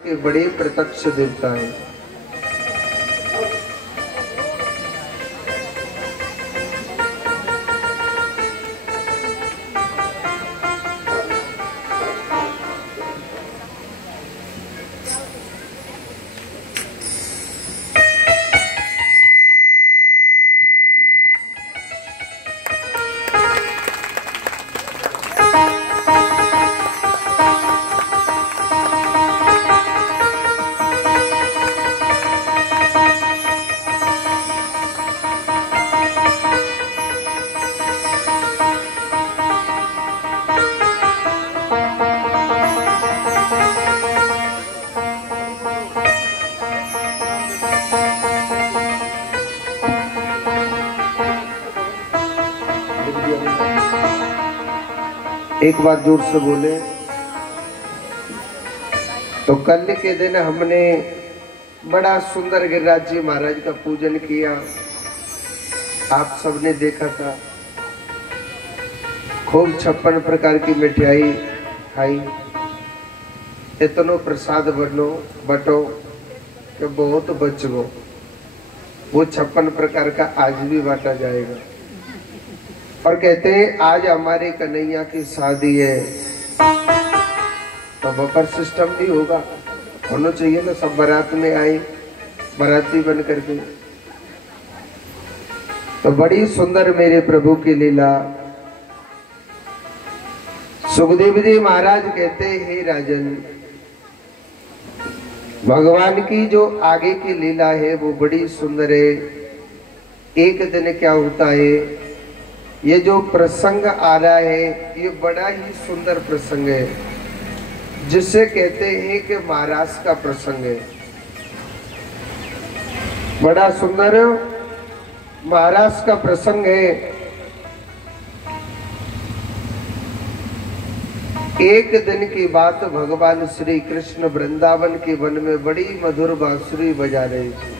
के बड़े प्रत्यक्ष देवता है। एक बार जोर से बोले तो कल के दिन हमने बड़ा सुंदर गिरिराज जी महाराज का पूजन किया। आप सबने देखा था, खूब 56 प्रकार की मिठाई खाई, इतनो प्रसाद बटो कि बहुत बच गो। वो 56 प्रकार का आज भी बांटा जाएगा। और कहते हैं आज हमारे कन्हैया की शादी है तो बफर सिस्टम भी होगा, होना चाहिए ना। सब बारात में आए, बाराती बन करके। तो बड़ी सुंदर मेरे प्रभु की लीला। सुखदेव जी महाराज कहते हे राजन, भगवान की जो आगे की लीला है वो बड़ी सुंदर है। एक दिन क्या होता है, ये जो प्रसंग आ रहा है ये बड़ा ही सुंदर प्रसंग है, जिसे कहते हैं कि महाराज का प्रसंग है। बड़ा सुंदर महाराज का प्रसंग है। एक दिन की बात, भगवान श्री कृष्ण वृंदावन के वन में बड़ी मधुर बांसुरी बजा रहे थे।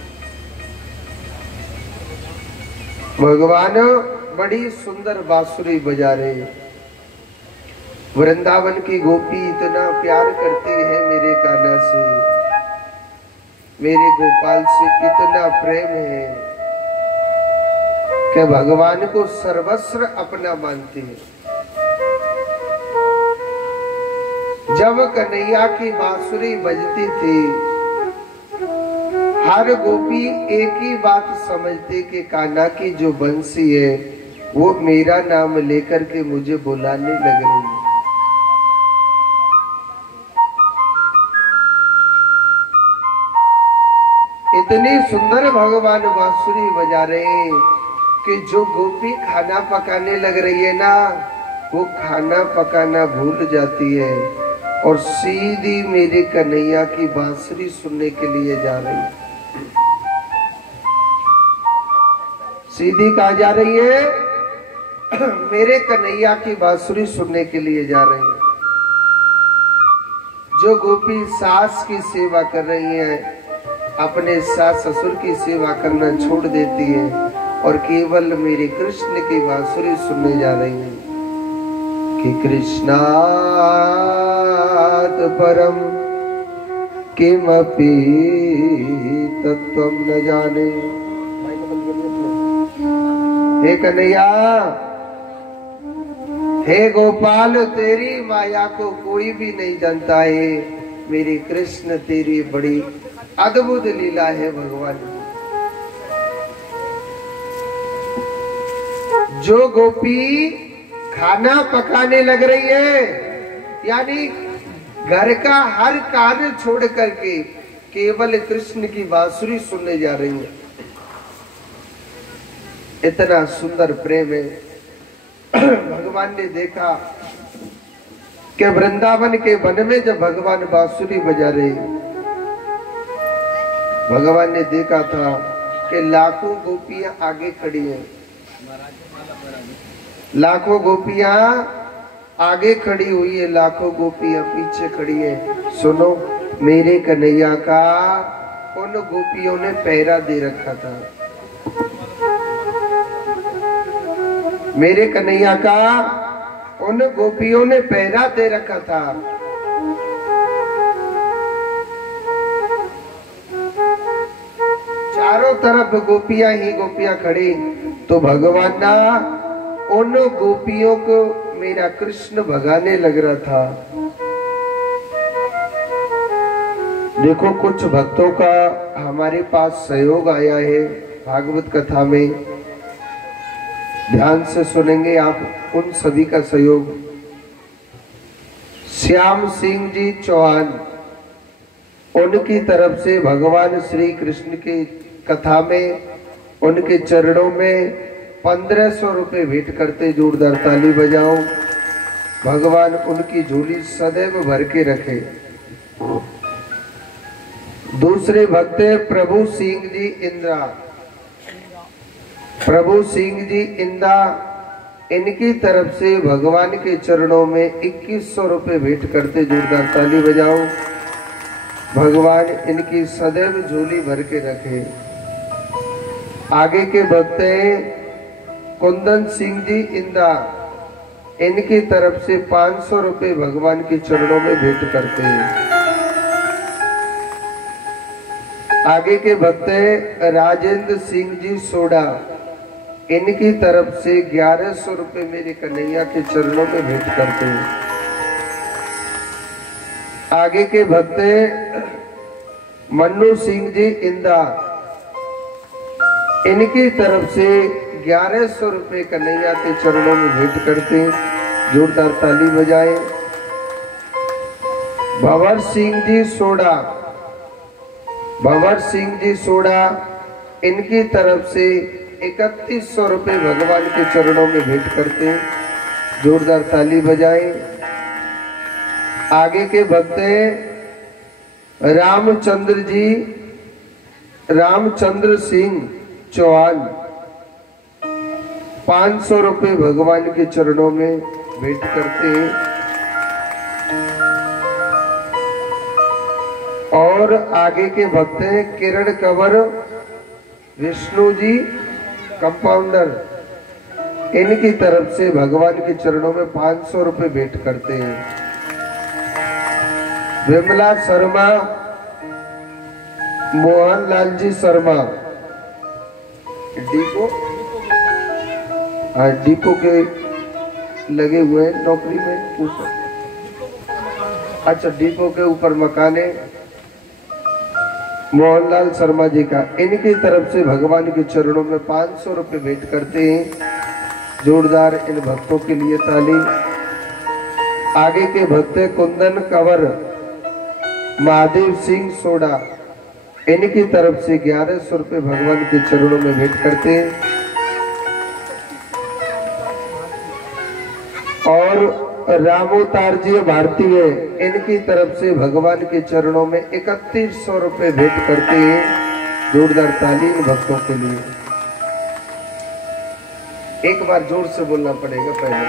भगवान बड़ी सुंदर बांसुरी बजा रहे। वृंदावन की गोपी इतना प्यार करती है मेरे कान्हा से, मेरे गोपाल से इतना प्रेम है कि भगवान को सर्वस्व अपना मानती है। जब कन्हैया की बांसुरी बजती थी, हर गोपी एक ही बात समझती कि कान्हा की जो बंसी है वो मेरा नाम लेकर के मुझे बुलाने लग रही है। इतनी सुंदर भगवान बांसुरी बजा रहे हैं कि जो गोपी खाना पकाने लग रही है ना, वो खाना पकाना भूल जाती है और सीधी मेरे कन्हैया की बांसुरी सुनने के लिए जा रही है। सीधी कहाँ जा रही है? मेरे कन्हैया की बांसुरी सुनने के लिए जा रही है। जो गोपी सास की सेवा कर रही है, अपने सास ससुर की सेवा करना छोड़ देती है और केवल मेरे कृष्ण की बांसुरी सुनने जा रही है कि कृष्णात् परम किमपि तत्त्वं न जाने। हे कन्हैया, हे गोपाल, तेरी माया को कोई भी नहीं जानता है। मेरे कृष्ण तेरी बड़ी अद्भुत लीला है भगवान। जो गोपी खाना पकाने लग रही है, यानी घर का हर कार्य छोड़ करके केवल कृष्ण की बांसुरी सुनने जा रही है। इतना सुंदर प्रेम है। भगवान ने देखा कि वृंदावन के वन में जब भगवान बांसुरी बजा रहे, भगवान ने देखा था कि लाखों गोपियां आगे खड़ी हैं। लाखों गोपियां आगे खड़ी हुई है, लाखों गोपियां पीछे खड़ी है। सुनो, मेरे कन्हैया का उन गोपियों ने पहरा दे रखा था। मेरे कन्हैया का उन गोपियों ने पहरा दे रखा था। तरफ गोपियां ही गोपियां खड़ी, तो भगवान ना उन गोपियों को मेरा कृष्ण भगाने लग रहा था। देखो कुछ भक्तों का हमारे पास सहयोग आया है भागवत कथा में, ध्यान से सुनेंगे आप उन सभी का सहयोग। श्याम सिंह जी चौहान, उनकी तरफ से भगवान श्री कृष्ण की कथा में उनके चरणों में 1500 रुपए भेंट करते, जोरदार ताली बजाओ। भगवान उनकी झोली सदैव भर के रखे। दूसरे भक्त प्रभु सिंह जी इंद्रा, प्रभु सिंह जी इंदा, इनकी तरफ से भगवान के चरणों में 2100 रुपए भेंट करते, जोरदार ताली बजाओ। भगवान इनकी सदैव झोली भर के रखे। आगे के भक्त कुंदन सिंह जी इंदा, इनकी तरफ से 500 रुपए भगवान के चरणों में भेंट करते हैं। आगे के भक्त राजेंद्र सिंह जी सोडा, इनकी तरफ से 1100 रुपए मेरे कन्हैया के चरणों में भेंट करते हैं। आगे के भक्त मन्नू सिंह जी इंदा, इनकी तरफ से 1100 रुपए कन्हैया के चरणों में भेंट करते, जोरदार ताली बजाएं। भंवर सिंह जी सोडा, भंवर सिंह जी सोडा, इनकी तरफ से 3100 रुपए भगवान के चरणों में भेंट करते, जोरदार ताली बजाएं। आगे के भक्त रामचंद्र जी, रामचंद्र सिंह चौहान, 500 रुपए भगवान के चरणों में भेंट करते हैं। और आगे के भक्त हैं किरण कंवर विष्णु जी कंपाउंडर, इनकी तरफ से भगवान के चरणों में 500 रुपए भेंट करते हैं। विमला शर्मा, मोहन लाल जी शर्मा, डिपो के लगे हुए हैं नौकरी में ऊपर, अच्छा डिपो के ऊपर मकान है मोहनलाल शर्मा जी का, इनकी तरफ से भगवान के चरणों में 500 रुपए भेंट करते हैं, जोरदार इन भक्तों के लिए ताली। आगे के भक्त कुंदन कंवर महादेव सिंह सोडा, इनकी तरफ से 1100 रुपए भगवान के चरणों में भेंट करते हैं। और रामोतार जी भारतीय, इनकी तरफ से भगवान के चरणों में 3100 रुपए भेंट करते हैं, जोरदार ताली इन भक्तों के लिए। एक बार जोर से बोलना पड़ेगा, पहले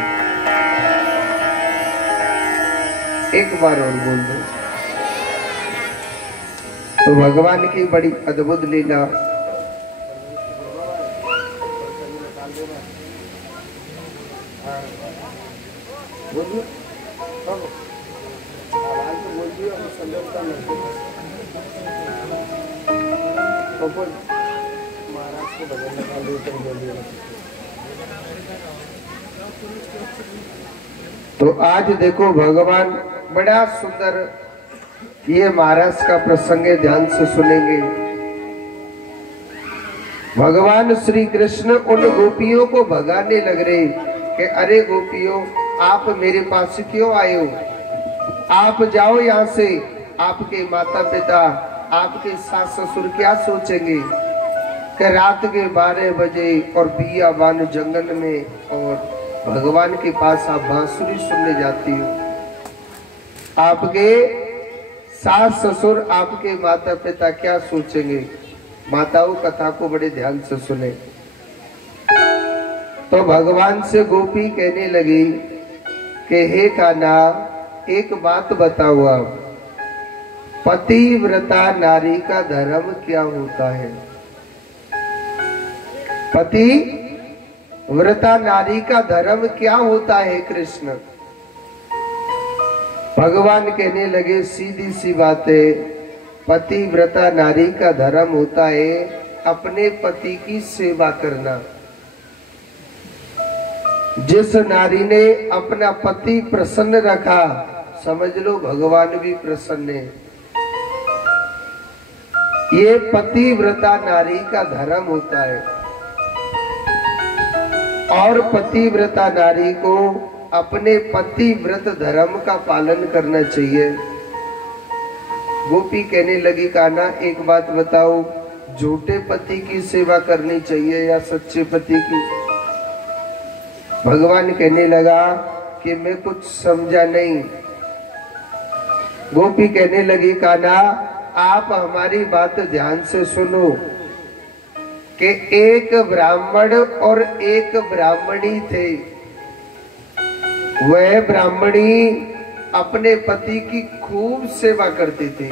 एक बार और बोल दो। तो भगवान की बड़ी अद्भुत लीला। बोलिए आवाज तो बोलिए और संदेशता नहीं तो बोल महाराज को भजन निकाल दो तो बोलिए। तो आज देखो भगवान बड़ा सुंदर, ये महाराज का प्रसंग है, ध्यान से सुनेंगे। भगवान श्री कृष्ण उन गोपियों को भगाने लग रहे कि अरे गोपियों, आप मेरे पास क्यों आए हो? आप जाओ यहाँ से। आपके माता पिता, आपके सास ससुर क्या सोचेंगे कि रात के 12 बजे और बियाबान जंगल में और भगवान के पास आप बांसुरी सुनने जाती हो। आपके सास ससुर, आपके माता पिता क्या सोचेंगे? माताओं कथा को बड़े ध्यान से सुने। तो भगवान से गोपी कहने लगी कि हे कान्हा, एक बात बताओ आप, पतिव्रता नारी का धर्म क्या होता है? पति व्रता नारी का धर्म क्या होता है कृष्ण? भगवान कहने लगे सीधी सी बात है, पतिव्रता नारी का धर्म होता है अपने पति की सेवा करना। जिस नारी ने अपना पति प्रसन्न रखा, समझ लो भगवान भी प्रसन्न है। ये पतिव्रता नारी का धर्म होता है। और पतिव्रता नारी को अपने पतिव्रत धर्म का पालन करना चाहिए। गोपी कहने लगी, कान्हा एक बात बताओ, झूठे पति की सेवा करनी चाहिए या सच्चे पति की? भगवान कहने लगा कि मैं कुछ समझा नहीं। गोपी कहने लगी, कान्हा आप हमारी बात ध्यान से सुनो कि एक ब्राह्मण और एक ब्राह्मणी थे। वह ब्राह्मणी अपने पति की खूब सेवा करती थी,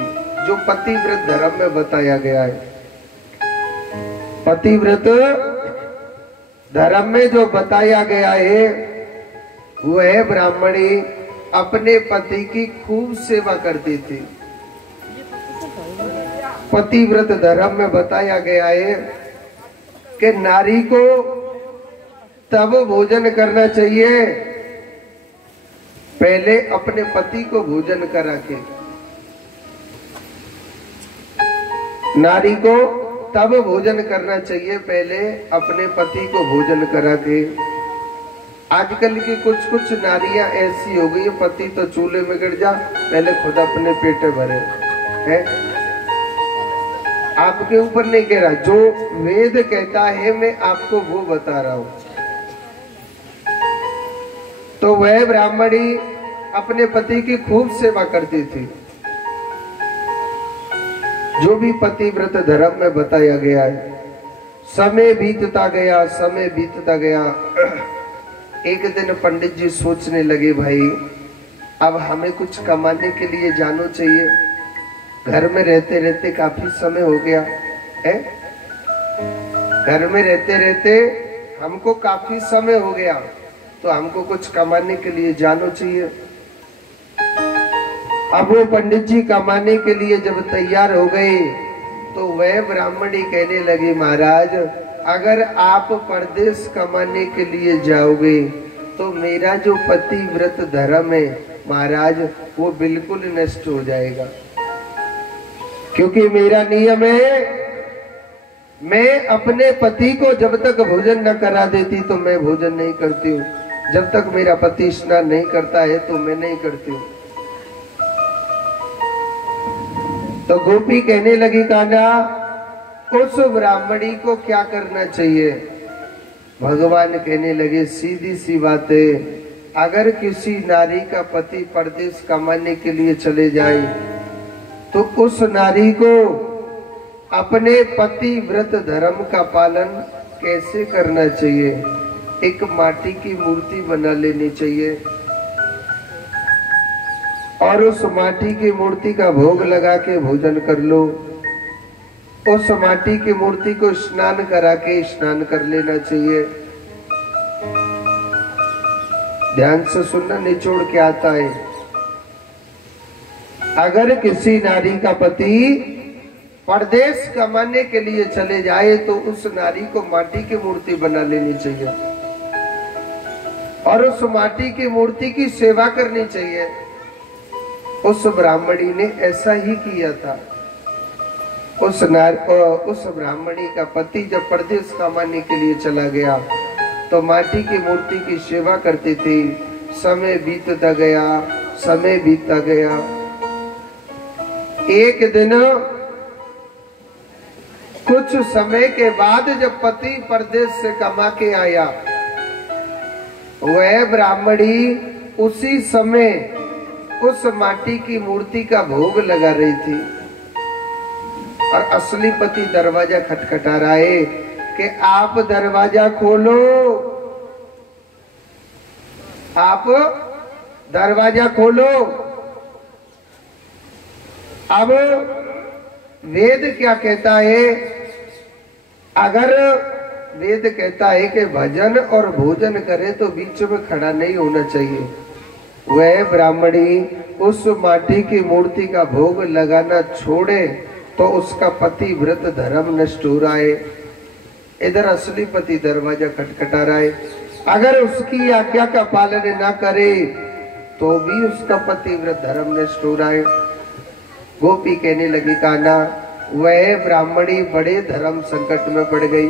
जो पतिव्रत धर्म में बताया गया है। पतिव्रत धर्म में जो बताया गया है, वह ब्राह्मणी अपने पति की खूब सेवा करती थी। पतिव्रत धर्म में बताया गया है कि नारी को तब भोजन करना चाहिए, पहले अपने पति को भोजन करा के। नारी को तब भोजन करना चाहिए, पहले अपने पति को भोजन करा के। आजकल की कुछ नारियां ऐसी हो गई, पति तो चूल्हे में गिर जा, पहले खुद अपने पेट भरे है। आपके ऊपर नहीं कह रहा, जो वेद कहता है मैं आपको वो बता रहा हूं। तो वह ब्राह्मणी अपने पति की खूब सेवा करती थी, जो भी पतिव्रत धर्म में बताया गया है। समय बीतता गया, समय बीतता गया। एक दिन पंडित जी सोचने लगे, भाई अब हमें कुछ कमाने के लिए जाना चाहिए। घर में रहते रहते काफी समय हो गया है, घर में रहते रहते हमको काफी समय हो गया, तो हमको कुछ कमाने के लिए जाना चाहिए। अब वो पंडित जी कमाने के लिए जब तैयार हो गए, तो वह ब्राह्मणी कहने लगी, महाराज अगर आप परदेश कमाने के लिए जाओगे तो मेरा जो पतिव्रत धर्म है महाराज, वो बिल्कुल नष्ट हो जाएगा। क्योंकि मेरा नियम है, मैं अपने पति को जब तक भोजन न करा देती तो मैं भोजन नहीं करती हूँ, जब तक मेरा पति स्नान नहीं करता है तो मैं नहीं करती हूँ। तो गोपी कहने लगी, कान्हा उस ब्राह्मणी को क्या करना चाहिए? भगवान कहने लगे, सीधी सी बात है, अगर किसी नारी का पति परदेश कमाने के लिए चले जाए तो उस नारी को अपने पति व्रत धर्म का पालन कैसे करना चाहिए? एक माटी की मूर्ति बना लेनी चाहिए और उस माटी की मूर्ति का भोग लगा के भोजन कर लो। उस माटी की मूर्ति को स्नान करा के स्नान कर लेना चाहिए। ध्यान से सुनना, निचोड़ के आता है। अगर किसी नारी का पति परदेश कमाने के लिए चले जाए तो उस नारी को माटी की मूर्ति बना लेनी चाहिए और उस माटी की मूर्ति की सेवा करनी चाहिए। उस ब्राह्मणी ने ऐसा ही किया था। उस ब्राह्मणी का पति जब परदेश कमाने के लिए चला गया तो माटी की मूर्ति की सेवा करती थी। समय बीतता गया, समय बीतता गया। एक दिन कुछ समय के बाद जब पति परदेश से कमा के आया, वह ब्राह्मणी उसी समय उस माटी की मूर्ति का भोग लगा रही थी और असली पति दरवाजा खटखटा रहा है कि आप दरवाजा खोलो, आप दरवाजा खोलो। अब वेद क्या कहता है? अगर वेद कहता है कि भजन और भोजन करे तो बीच में खड़ा नहीं होना चाहिए। वह ब्राह्मणी उस माटी की मूर्ति का भोग लगाना छोड़े तो उसका पति व्रत धर्म नष्ट हो रहा है। इधर असली पति दरवाजा खटखटा रहा है। अगर उसकी आज्ञा का पालन न करे तो भी उसका पति व्रत धर्म नष्ट हो रहा है। गोपी कहने लगी, कान्हा वह ब्राह्मणी बड़े धर्म संकट में पड़ गई,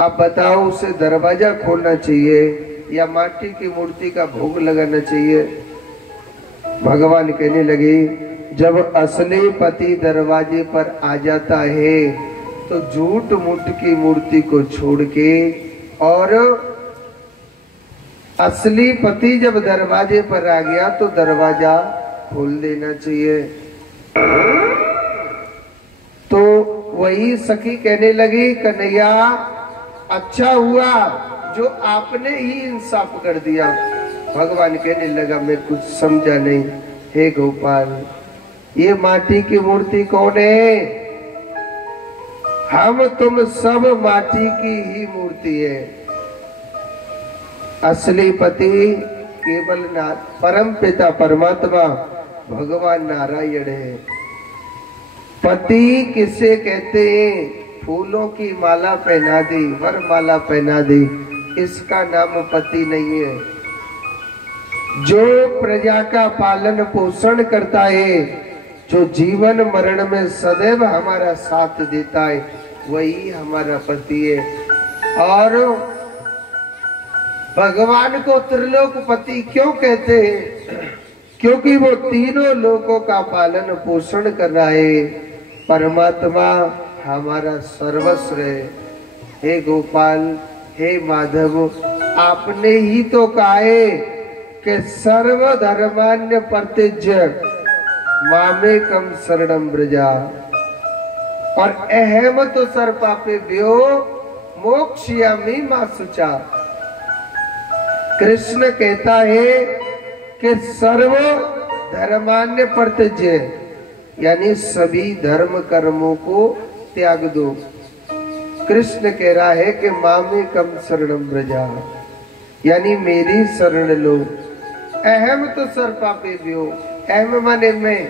अब बताओ उसे दरवाजा खोलना चाहिए या माटी की मूर्ति का भोग लगाना चाहिए। भगवान कहने लगे, जब असली पति दरवाजे पर आ जाता है तो झूठ मूठ की मूर्ति को छोड़ के और असली पति जब दरवाजे पर आ गया तो दरवाजा खोल देना चाहिए। तो वही सखी कहने लगी, कन्हैया अच्छा हुआ जो आपने ही इंसाफ कर दिया। भगवान कहने लगा, मैं कुछ समझा नहीं। हे गोपाल, ये माटी की मूर्ति कौन है? हम तुम सब माटी की ही मूर्ति है। असली पति केवल परम पिता परमात्मा भगवान नारायण है। पति किसे कहते हैं? फूलों की माला पहना दी, वरमाला पहना दी, इसका नाम पति नहीं है। जो प्रजा का पालन पोषण करता है, जो जीवन मरण में सदैव हमारा साथ देता है, वही हमारा पति है। और भगवान को त्रिलोकपति क्यों कहते हैं? क्योंकि वो तीनों लोकों का पालन पोषण कर रहा है। परमात्मा हमारा सर्वस्व है। हे गोपाल, हे माधव, आपने ही तो कहा है कि सर्वधर्मान्य परित्यज्य मामेकं शरणं व्रजा, और अहम तो सर्वपापेभ्यो मोक्षयामि मा शुचा। कृष्ण कहता है कि सर्व धर्मान्य परित्यज्य, यानी सभी धर्म कर्मों को त्याग दो। कृष्ण कह रहा है कि मामेकं शरणं व्रजा, यानी मेरी शरण लो। अहम तो सर्वपापेभ्यो, अहम माने मैं,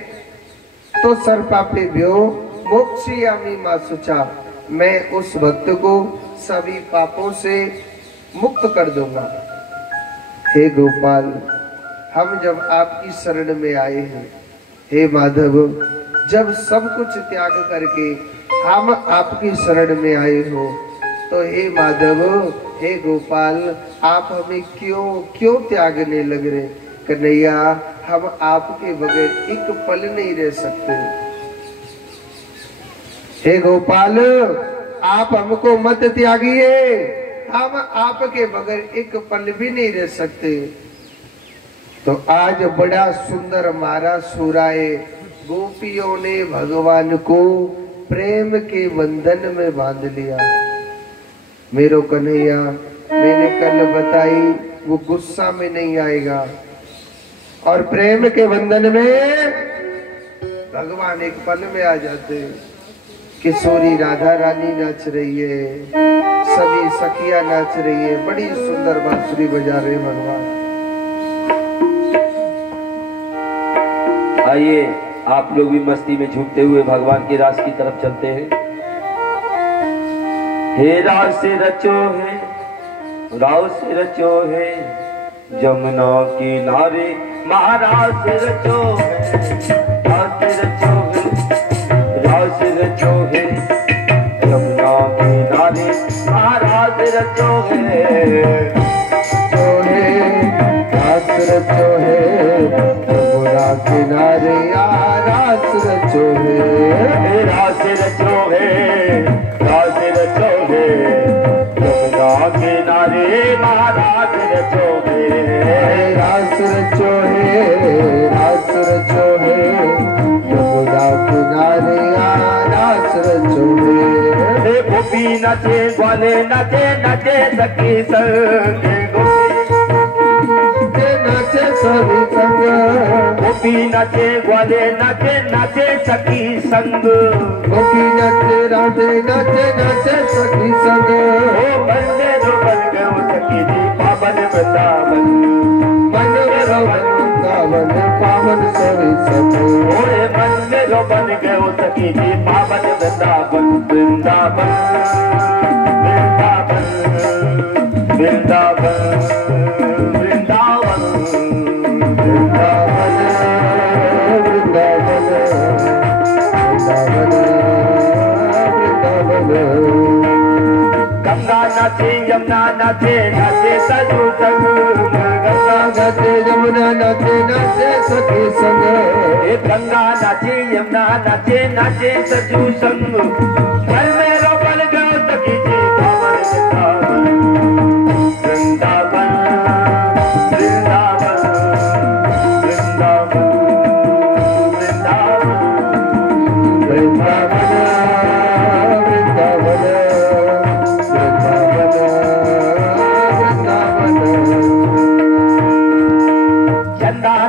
तो सर्वपापेभ्यो मोक्षयामि मा शुचा, मैं उस भक्त को सभी पापों से मुक्त कर दूंगा। हे गोपाल, हम जब आपकी शरण में आए हैं, हे माधव, जब सब कुछ त्याग करके हम आपकी शरण में आए हो, तो हे माधव, हे गोपाल, आप हमें क्यों क्यों त्यागने लग रहे? कन्हैया, हम आपके बगैर एक पल नहीं रह सकते। हे गोपाल, आप हमको मत त्यागिए, हम आपके बगैर एक पल भी नहीं रह सकते। तो आज बड़ा सुंदर मारा सुराए, गोपियों ने भगवान को प्रेम के बंधन में बांध लिया। मेरो कन्हैया, मैंने कल बताई, वो गुस्सा में नहीं आएगा, और प्रेम के बंधन में भगवान एक पल में आ जाते। किशोरी राधा रानी नाच रही है, सभी सखियां नाच रही है, बड़ी सुंदर बांसुरी बजा रहे भगवान। आइए आप लोग भी मस्ती में झूमते हुए भगवान के रास की तरफ चलते हैं। हे रास रचो है, रास रचो है, जमुना किनारे महाराज रचो है, रास रचो है, रास रचो है, जमुना किनारे महाराज रचो है, जो है रास रचो है, जमुना किनारे रास रचो है, रास रचो है, रास रचो है, जमुना किनारे महाराज रचो है, रास रचो है, रास रचो है, जमुना किनारे रास रचो है। गोपी नाचे ग्वाले नाचे, नाचे सखी संग, नाचे सभी संग, गोपी नाचे ग्वाले नाचे, नाचे सखी संग, गोपी नाचे राधे नाचे, नाचे सखी संग। ओ बंदे जो बन गए सखी जी पावन वृंदावन, मन में वृंदावन पावन सभी संग। ओए बंदे जो बन गयो सखी जी पावन वृंदावन वृंदावन वृंदावन वृंदावन वृंदावन वृंदावन वृंदावन वृंदावन गंगा नाचे यमुना नाचे नाचे सजू संग गंगा नाचे यमुना नाचे नाचे सखी संग गंगा नाचे यमुना नाचे नाचे सजू संग घर में रोपल गयो सखी जी पावन वृंदावन वृंदावन वृंदावन वृंदावन वृंदावन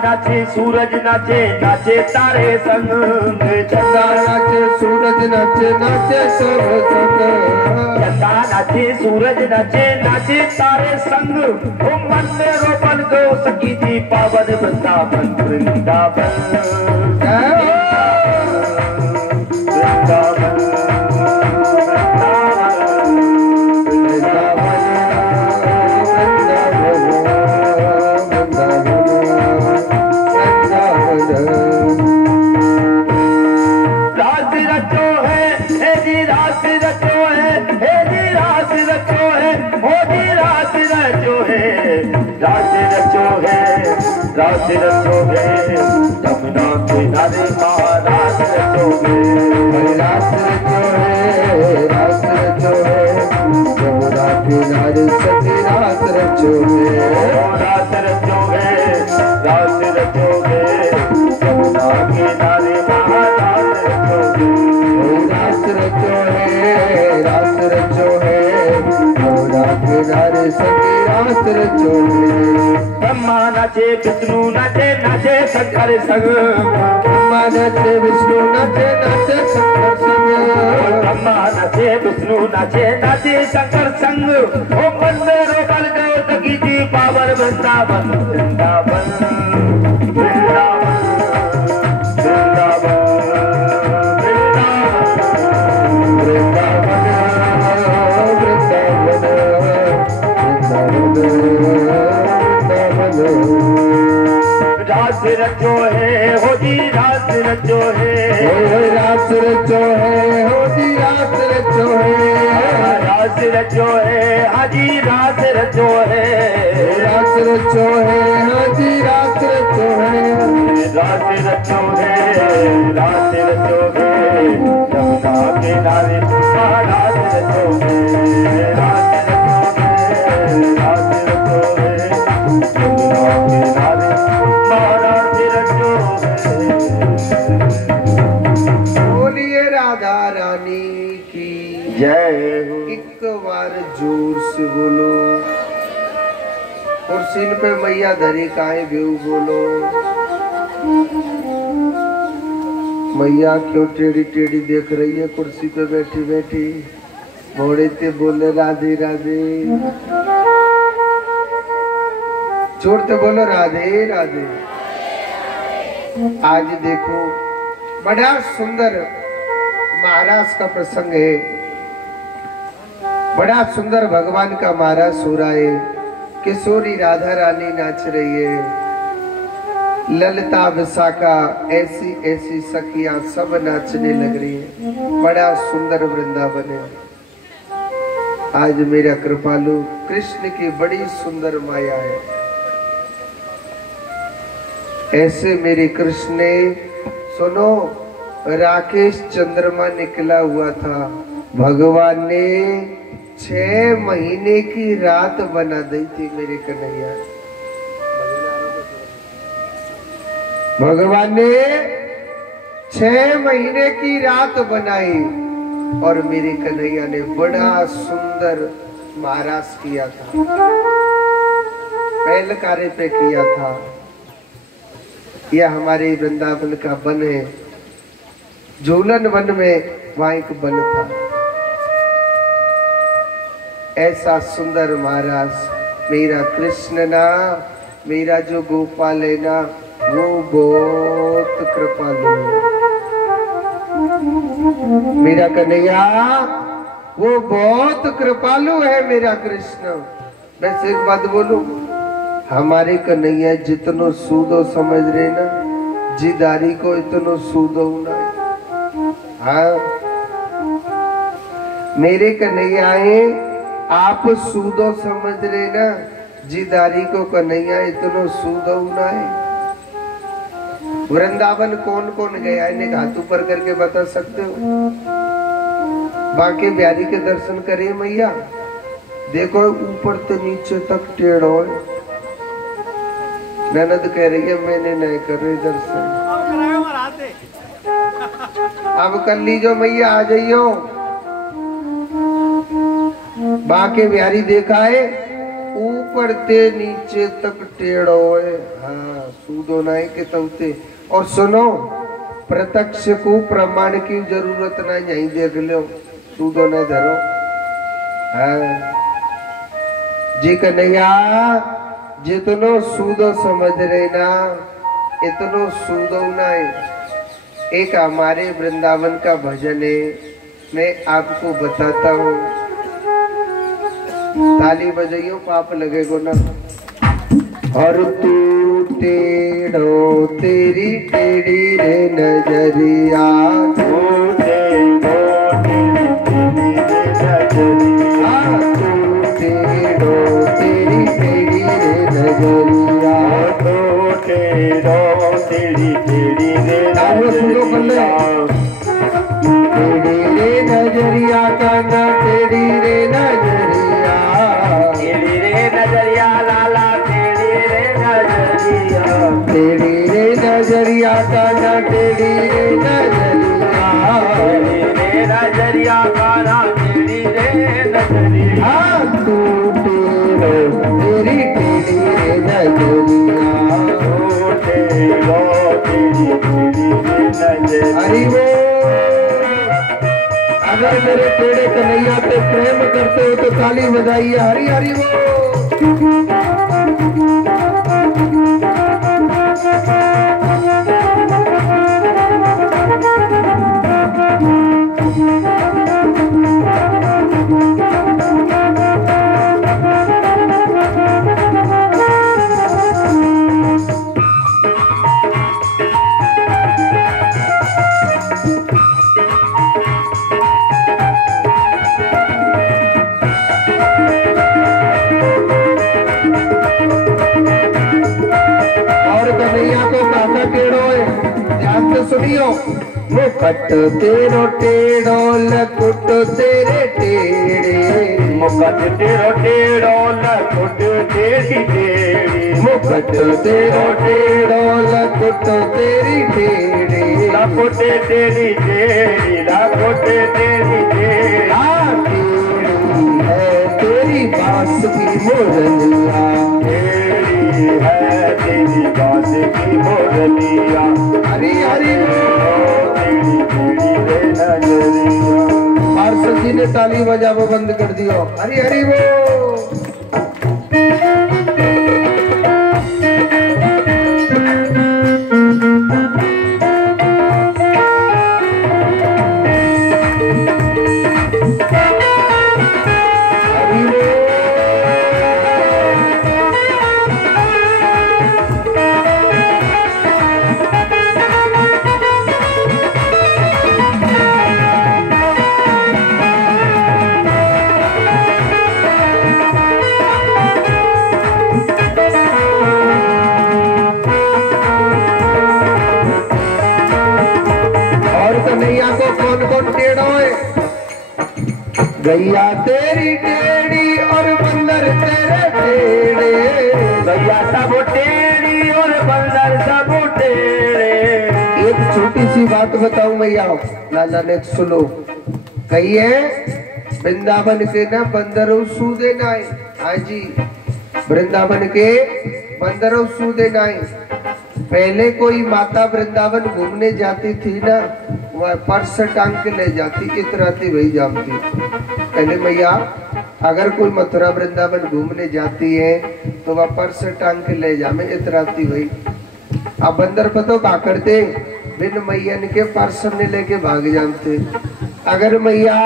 नाचे सूरज नाचे नाचे तारे संग चंदा नाचे सूरज नाचे नाचे सब संग चंदा नाचे सूरज नाचे नाचे तारे संग ओ मन में रोपन गो सखी जी पावन वृंदावन वृंदावन वृंदावन राज रचोगे यमुना किनारे महाराज रचोगे राज रचोगे यमुना किनारे सखी राज रचोगे राज रचोगे यमुना किनारे महाराज रचोगे राज रचोगे यमुना किनारे सखी राज रचोगे ब्रह्मा नाचे विष्णु नाचे नाचे शंकर संग ब्रह्मा नाचे विष्णु नाचे नाचे शंकर संग ब्रह्मा नाचे विष्णु नाचे नाचे शंकर संग ओ मन में रोकल गयो सखी जी पावन वृंदावन वृंदावन वृंदावन वृंदावन रास रचो है हो जी रास रचो है रास रचो है हो जी रास रचो है रास रचो है हाजी रास रचो है रास रचो है हाजी रास रचो है रास रचो है रास रचो है यमुना किनारे महाराज रचो है रास रचो है रास रचो है यमुना किनारे महाराज रचो है। बोलिए राधा रानी की जय हो। एक बार जोर से बोलो और सिन पे मैया धरी काहे बेऊ बोलो मैया क्यों टेढ़ी टेढ़ी देख रही है कुर्सी पे बैठी बैठी मोड़े ते बोले राधे राधे छोड़ते बोलो राधे राधे। आज देखो बड़ा सुंदर महाराज का प्रसंग है बड़ा सुंदर भगवान का महाराज हो रहा है किशोरी राधा रानी नाच रही है ललिता विशाखा ऐसी ऐसी सखियां सब नाचने लग रही है बड़ा सुंदर वृंदावन है। आज मेरा कृपालु कृष्ण की बड़ी सुंदर माया है ऐसे मेरे कृष्ण ने सुनो राकेश चंद्रमा निकला हुआ था भगवान ने 6 महीने की रात बना दी थी मेरे कन्हैया भगवान ने 6 महीने की रात बनाई और मेरे कन्हैया ने बड़ा सुंदर महाराज किया था पहल कार्य पे किया था। यह हमारे वृंदावन का वन है झूलन वन में वहां एक वन था ऐसा सुंदर महाराज मेरा कृष्ण ना मेरा जो गोपाल है ना वो बहुत कृपालु है मेरा कन्हैया वो बहुत कृपालु है मेरा कृष्ण। वैसे एक बात बोलूं, हमारे कन्हैया जितनो सूदो समझ रहे ना, जिदारी को इतनो सूदो ना। हाँ मेरे कन्हैयाए आप सूदो समझ रहे ना, जिदारी को कन्हैया इतनो सूदो ना है। वृंदावन कौन कौन गया इन्हें हाथ ऊपर करके बता सकते हो? बांके बिहारी के दर्शन करे मैया, देखो ऊपर से नीचे तक टेढ़ो है। ननद कह रही है मैंने नहीं कर रही दर्शन, अब कर लीजो मैया, आ जाइयो। बांके बिहारी देखा है ऊपर ते नीचे तक टेढ़ो है। हाँ सूदो नहीं के तौते। और सुनो, प्रत्यक्ष को प्रमाण की जरूरत नहीं, यही देख लो, सूदो न धरो। हाँ जी कन्हैया जितनो सूदो समझ रहे ना, इतनो सूदो नहीं। एक हमारे वृंदावन का भजन है, मैं आपको बताता हूँ। ताली बजाइयो, पाप लगेगो ना। और तू टेढ़ो तेरी टेढ़ी रे नजरिया, तू टेढ़ो तेरी टेढ़ी रे नजरिया, तू टेढ़ो तेरी टेढ़ी रे नजरिया, तू टेढ़ो तेरी टेढ़ी रे नजरिया, टेढ़ी रे नजरिया का ना, टेढ़ी रे नजरिया, टेढ़ी रे नजरिया लाला, टेढ़ी रे नजरिया, टेढ़ी रे नजरिया का ना, टेढ़ी रे नजरिया, टेढ़ी रे नजरिया का ना, टेढ़ी रे नजरिया, तू टेढ़ो तेरी टेढ़ी रे नजरिया, तू टेढ़ो तेरी टेढ़ी रे नजरिया। हरि बोल। अगर मेरे टेढ़े कन्हैया पे प्रेम करते हो तो ताली बजाइए, हरि हरि बोल। सुनियो, मुकट तेरो टेढ़ो लकुट तेरे टेढ़े, मुकट तेरो टेढ़ो लकुट तेरी टेढ़ी, मुकट तेरो टेढ़ो लकुट तेरी टेढ़ी, लकुट तेरी टेढ़ी, लकुट तेरी टेढ़ी, है तेरी बांस की मुरलिया, तेरी है तेरी बांस की मुरलिया। हरि हरि पार्षद जी ने ताली बजाना बंद कर दियो। हरि हरि वो। गैया तेरी टेढ़ी और बंदर तेरे टेढ़े, गैया सब टेढ़ी और बंदर सब टेढ़े। एक छोटी सी बात बताऊं भैया, लाला ने सुनो। कहिए वृंदावन के ना बंदरों सूदे नाए। हाँ जी, वृंदावन के बंदरों सूदे नाए। पहले कोई माता वृंदावन घूमने जाती थी ना, वह पर्स टांग के ले जाती, इतराती वही जामती। पहले मैया अगर कोई मथुरा वृंदावन घूमने जाती है तो वह पर्स टांग के ले जामे, इतराती वही। अब बंदर पतो क्या करते, बिन मैयन के पर्स ने लेके भाग जाते। अगर मैया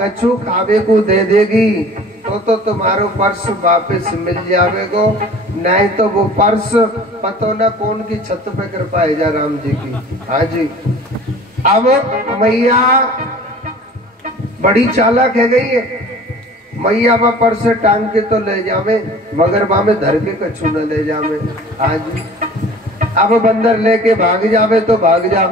कछु खावे को दे देगी तो तुम्हारो पर्स वापस मिल जावेगो, नहीं तो वो पर्स पतो न कौन की छत पे कर पाए जा राम जी की। हाँ जी। अब मैया बड़ी चालाक है गई है, मैया बा पर्स टांग के तो ले जावे मगर बा में धर के कछु न ले जावे। हाँ जी। अब बंदर लेके भाग जावे तो भाग जाओ।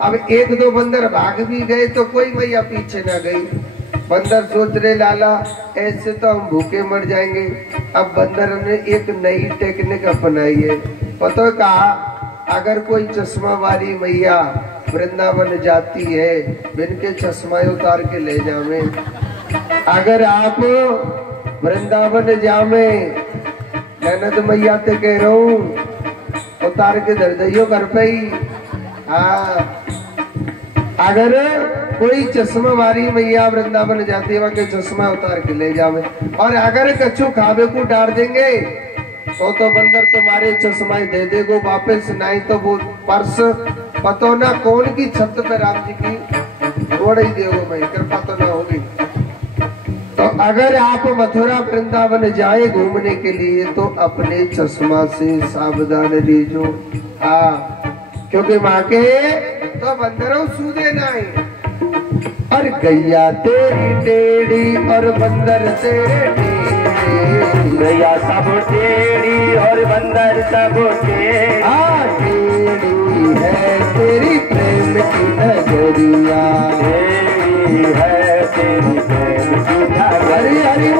अब एक दो बंदर भाग भी गए तो कोई मैया पीछे न गई। बंदर सोच रहे लाला ऐसे तो हम भूखे मर जाएंगे। अब बंदर ने एक नई टेक्निक अपनाई है। पता कहा अगर कोई चश्मा वाली मैया वृंदावन जाती है बिन के चश्मा उतार के ले जावे। अगर आप वृंदावन जावे ननद मैया ते कह रहा हूँ उतार के दर दैयो कर पाई। हाँ अगर कोई चश्मा वाली मैया वृंदावन जाती है वहां के चश्मा उतार के ले जावे। और अगर कछु खावे को डाल देंगे तो बंदर तुम्हारे चश्मा दे देगो वापस, नहीं तो वो पर्स पतो ना कौन की छत पे राम जी की तोड़ ही देगो भाई, कृपा तो ना होगी। तो अगर आप मथुरा वृंदावन जाए घूमने के लिए तो अपने चश्मा से सावधान रहियो। हाँ क्योंकि वहां के तो बंदरों सूदे नहीं। और गैया तेरी टेढ़ी और बंदर तेरे टेढ़े, गैया सब टेढ़ी और बंदर सब टेढ़े। हाँ टेढ़ी है तेरी प्रेम की नगरिया, टेढ़ी है तेरी प्रेम की नगरिया। हरि हरि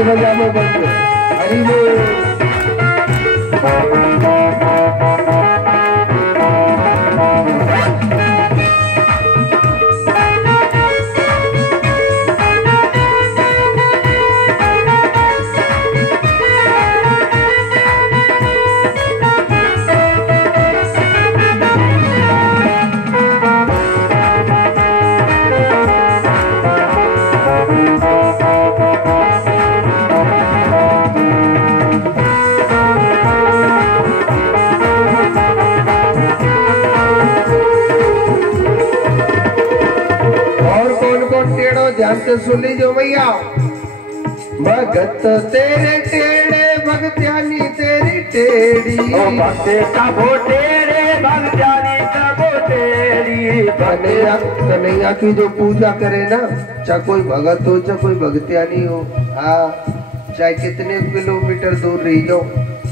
बजा में बंद हरि बोल। ध्यान से सुन लीजिए मैया। भगत तेरे टेढ़े भगत्यानी तेरी टेढ़ी, भक्त सबो टेढ़े भगत्यानी सबो टेढ़ी। कन्हैया की जो पूजा करे ना, चाहे कोई भगत हो चाहे कोई भगत्यानी हो, हाँ चाहे कितने किलोमीटर दूर रही जाओ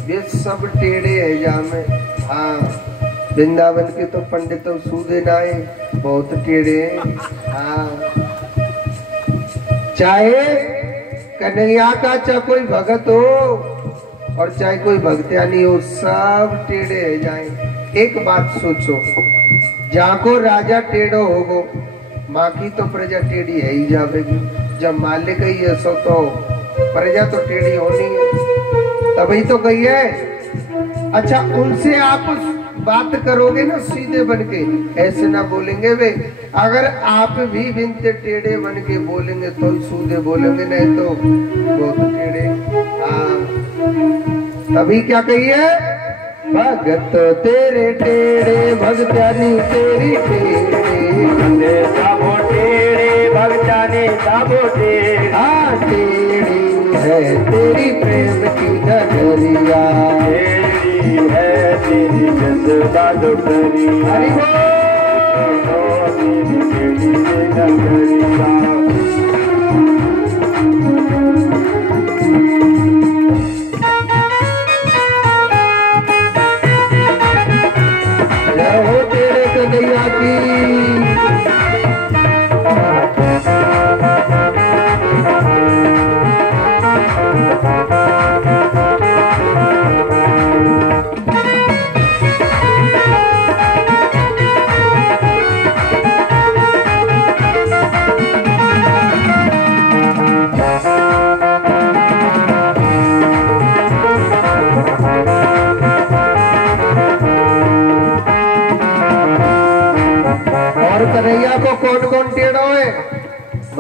वे सब टेढ़े है जहाँ में। हाँ वृंदावन के तो पंडित सूदे नाए बहुत टेढ़े हैं। हाँ चाहे कन्हैया का चाहे कोई भगत हो और चाहे कोई भगत्यानी हो सब टेढ़े है जाए। एक बात सोचो, जहाँ को राजा टेढ़ो होगो माँ की तो प्रजा टेढ़ी है ही जावेगी। जब मालिक ही है सो तो प्रजा तो टेढ़ी होनी है, तभी तो कही है। अच्छा उनसे आप बात करोगे ना सीधे बन के, ऐसे ना बोलेंगे वे। अगर आप भी बिनते टेढ़े बन के बोलेंगे तो सीधे बोलेंगे, नहीं तो बहुत टेढ़े। हाँ तभी क्या कहिए, भगत तेरे टेढ़े भगत्यानी तेरी टेढ़े, सबो टेढ़े भगत्यानी सबो टेढ़े। हाँ टेढ़ी है तेरी प्रेम की नगरिया, टेढ़ी है तेरी जसदा डोकरी। हरि हो तेरे कन्हैया की।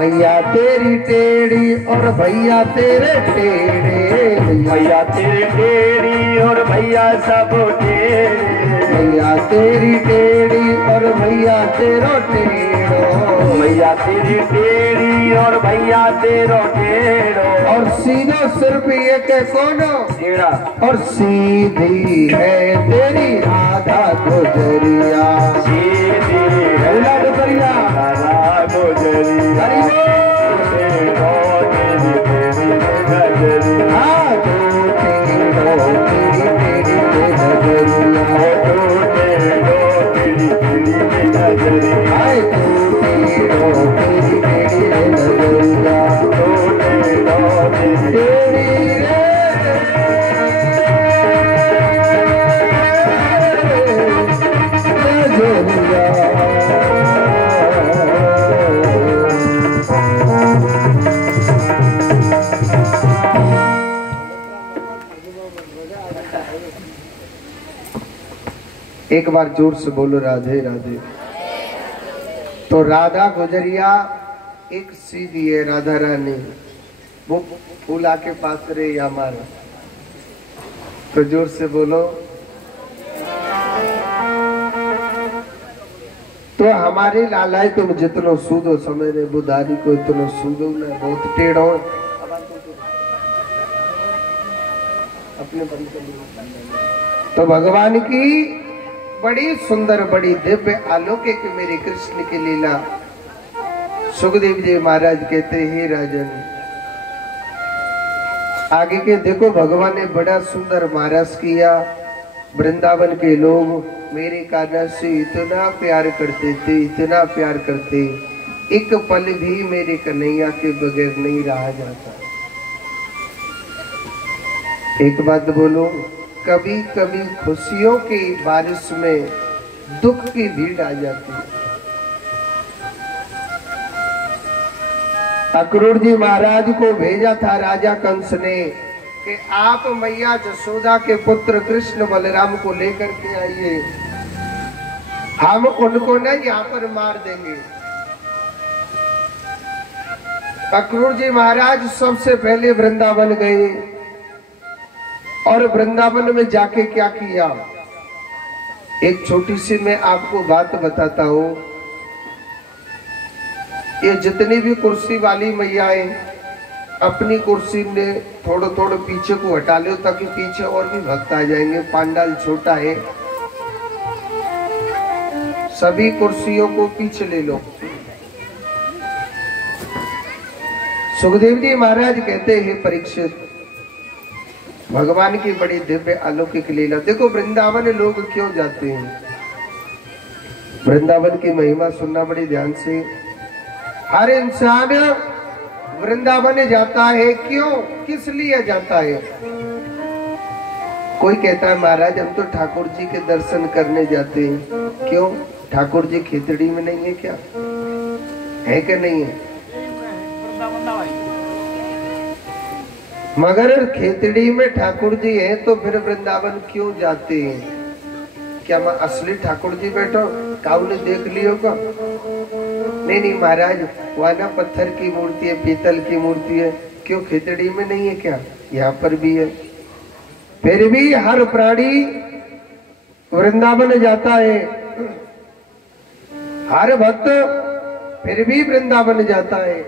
मैया तेरी टेढ़ी और भैया तेरे टेढ़े, भैया तेरे टेढ़ी और भैया सब टेढ़े, मैया तेरी टेढ़ी और भैया तेरो टेढ़ो, भैया तेरी टेढ़ी और भैया तेरो टेढ़ो, और सीधो सिर्फ ये के कोनो टेढ़ा, और सीधी है तेरी राधा गुजरिया, सीधी है राधा गुजरिया, राधा गुजरिया, हरि टेढ़ो तेरी टेढ़ी नजरिया, हाँ तू टेढ़ो तेरी टेढ़ी नजरिया, तू टेढ़ो तेरी टेढ़ी नजरिया, हाय तू टेढ़ो तेरी टेढ़ी नजरिया, तू टेढ़ो तेरी तेरी रे एक बार जोर से बोलो राधे राधे। तो राधा गुजरिया एक सीधी है राधा रानी, वो फूल आके पास रे या मारे, तो जोर से बोलो। तो हमारे लालाए तुम जितनो सूदो समय रे बुधारी को इतनो सूदो न बहुत टेढ़ो अपने बंद कर लियो। तो भगवान की बड़ी सुंदर बड़ी दिव्य अलौकिक मेरे कृष्ण की लीला। सुखदेव जी महाराज कहते हैं राजन आगे के देखो, भगवान ने बड़ा सुंदर महाराज किया। वृंदावन के लोग मेरे कारण से इतना प्यार करते थे, इतना प्यार करते, एक पल भी मेरे कन्हैया के बगैर नहीं रहा जाता। एक बात बोलो, कभी कभी खुशियों की बारिश में दुख की भीड़ आ जाती है। अक्रूर जी महाराज को भेजा था राजा कंस ने कि आप मैया जसोदा के पुत्र कृष्ण बलराम को लेकर के आइए, हम उनको न यहाँ पर मार देंगे। अक्रूर जी महाराज सबसे पहले वृंदावन गए और वृंदावन में जाके क्या किया, एक छोटी सी मैं आपको बात बताता हूं। ये जितनी भी कुर्सी वाली मैयाएं अपनी कुर्सी में थोड़ा थोड़ा पीछे को हटा लो ताकि पीछे और भी भक्त आ जाएंगे। पांडाल छोटा है, सभी कुर्सियों को पीछे ले लो। सुखदेव जी महाराज कहते हैं परीक्षित, भगवान की बड़ी दिव्य अलौकिक लीला। देखो वृंदावन लोग क्यों जाते हैं, वृंदावन की महिमा सुनना बड़ी ध्यान से। हर इंसान वृंदावन जाता है, क्यों, किस लिए जाता है? कोई कहता है महाराज हम तो ठाकुर जी के दर्शन करने जाते हैं। क्यों, ठाकुर जी खेतड़ी में नहीं है क्या, है कि नहीं है? मगर खेतड़ी में ठाकुर जी हैं तो फिर वृंदावन क्यों जाते हैं? क्या मैं असली ठाकुर जी बैठो काऊ ने देख लियो का? नहीं नहीं महाराज, वहां ना पत्थर की मूर्ति है, पीतल की मूर्ति है। क्यों, खेतड़ी में नहीं है क्या? यहाँ पर भी है। फिर भी हर प्राणी वृंदावन जाता है, हर भक्त फिर भी वृंदावन जाता है।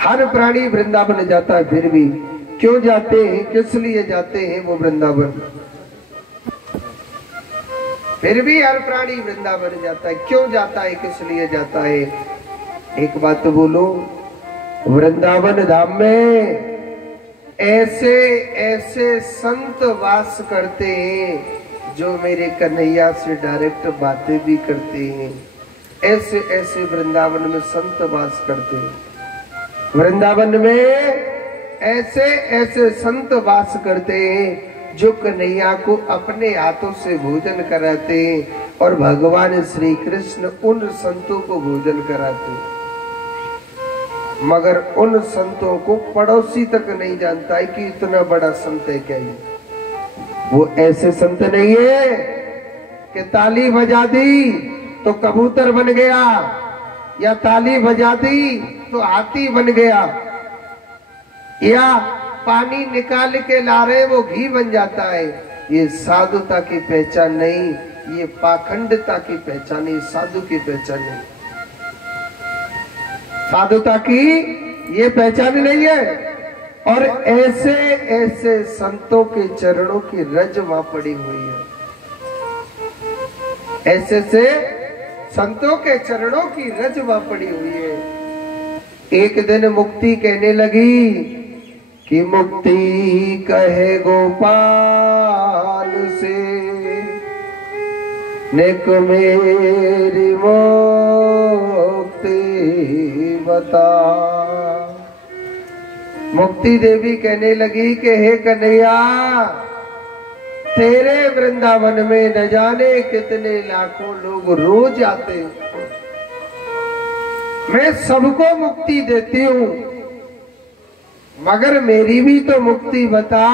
हर प्राणी वृंदावन जाता है, फिर भी क्यों जाते हैं, किस लिए जाते हैं वो वृंदावन? फिर भी हर प्राणी वृंदावन जाता है, क्यों जाता है, किस लिए जाता है? एक बात तो बोलो, वृंदावन धाम में ऐसे ऐसे संत वास करते हैं जो मेरे कन्हैया से डायरेक्ट बातें भी करते हैं। ऐसे ऐसे वृंदावन में संत वास करते हैं। वृंदावन में ऐसे ऐसे संत वास करते हैं जो कन्हैया को अपने हाथों से भोजन कराते हैं और भगवान श्री कृष्ण उन संतों को भोजन कराते हैं। मगर उन संतों को पड़ोसी तक नहीं जानता है कि इतना बड़ा संत है क्या ये। वो ऐसे संत नहीं है कि ताली बजा दी तो कबूतर बन गया, या ताली बजा दी तो हाथी बन गया, या पानी निकाल के ला रहे वो घी बन जाता है। ये साधुता की पहचान नहीं, ये पाखंडता की पहचान है, साधु की पहचान नहीं। साधुता की ये पहचान नहीं है। और ऐसे ऐसे संतों के चरणों की रज वहां पड़ी हुई है, ऐसे से संतों के चरणों की रज वहां पड़ी हुई है। एक दिन मुक्ति कहने लगी कि मुक्ति कहे गोपाल से, नेक मेरी मुक्ति बता। मुक्ति देवी कहने लगी कि हे कन्हैया, तेरे वृंदावन में न जाने कितने लाखों लोग रोज आते, मैं सबको मुक्ति देती हूँ, मगर मेरी भी तो मुक्ति बता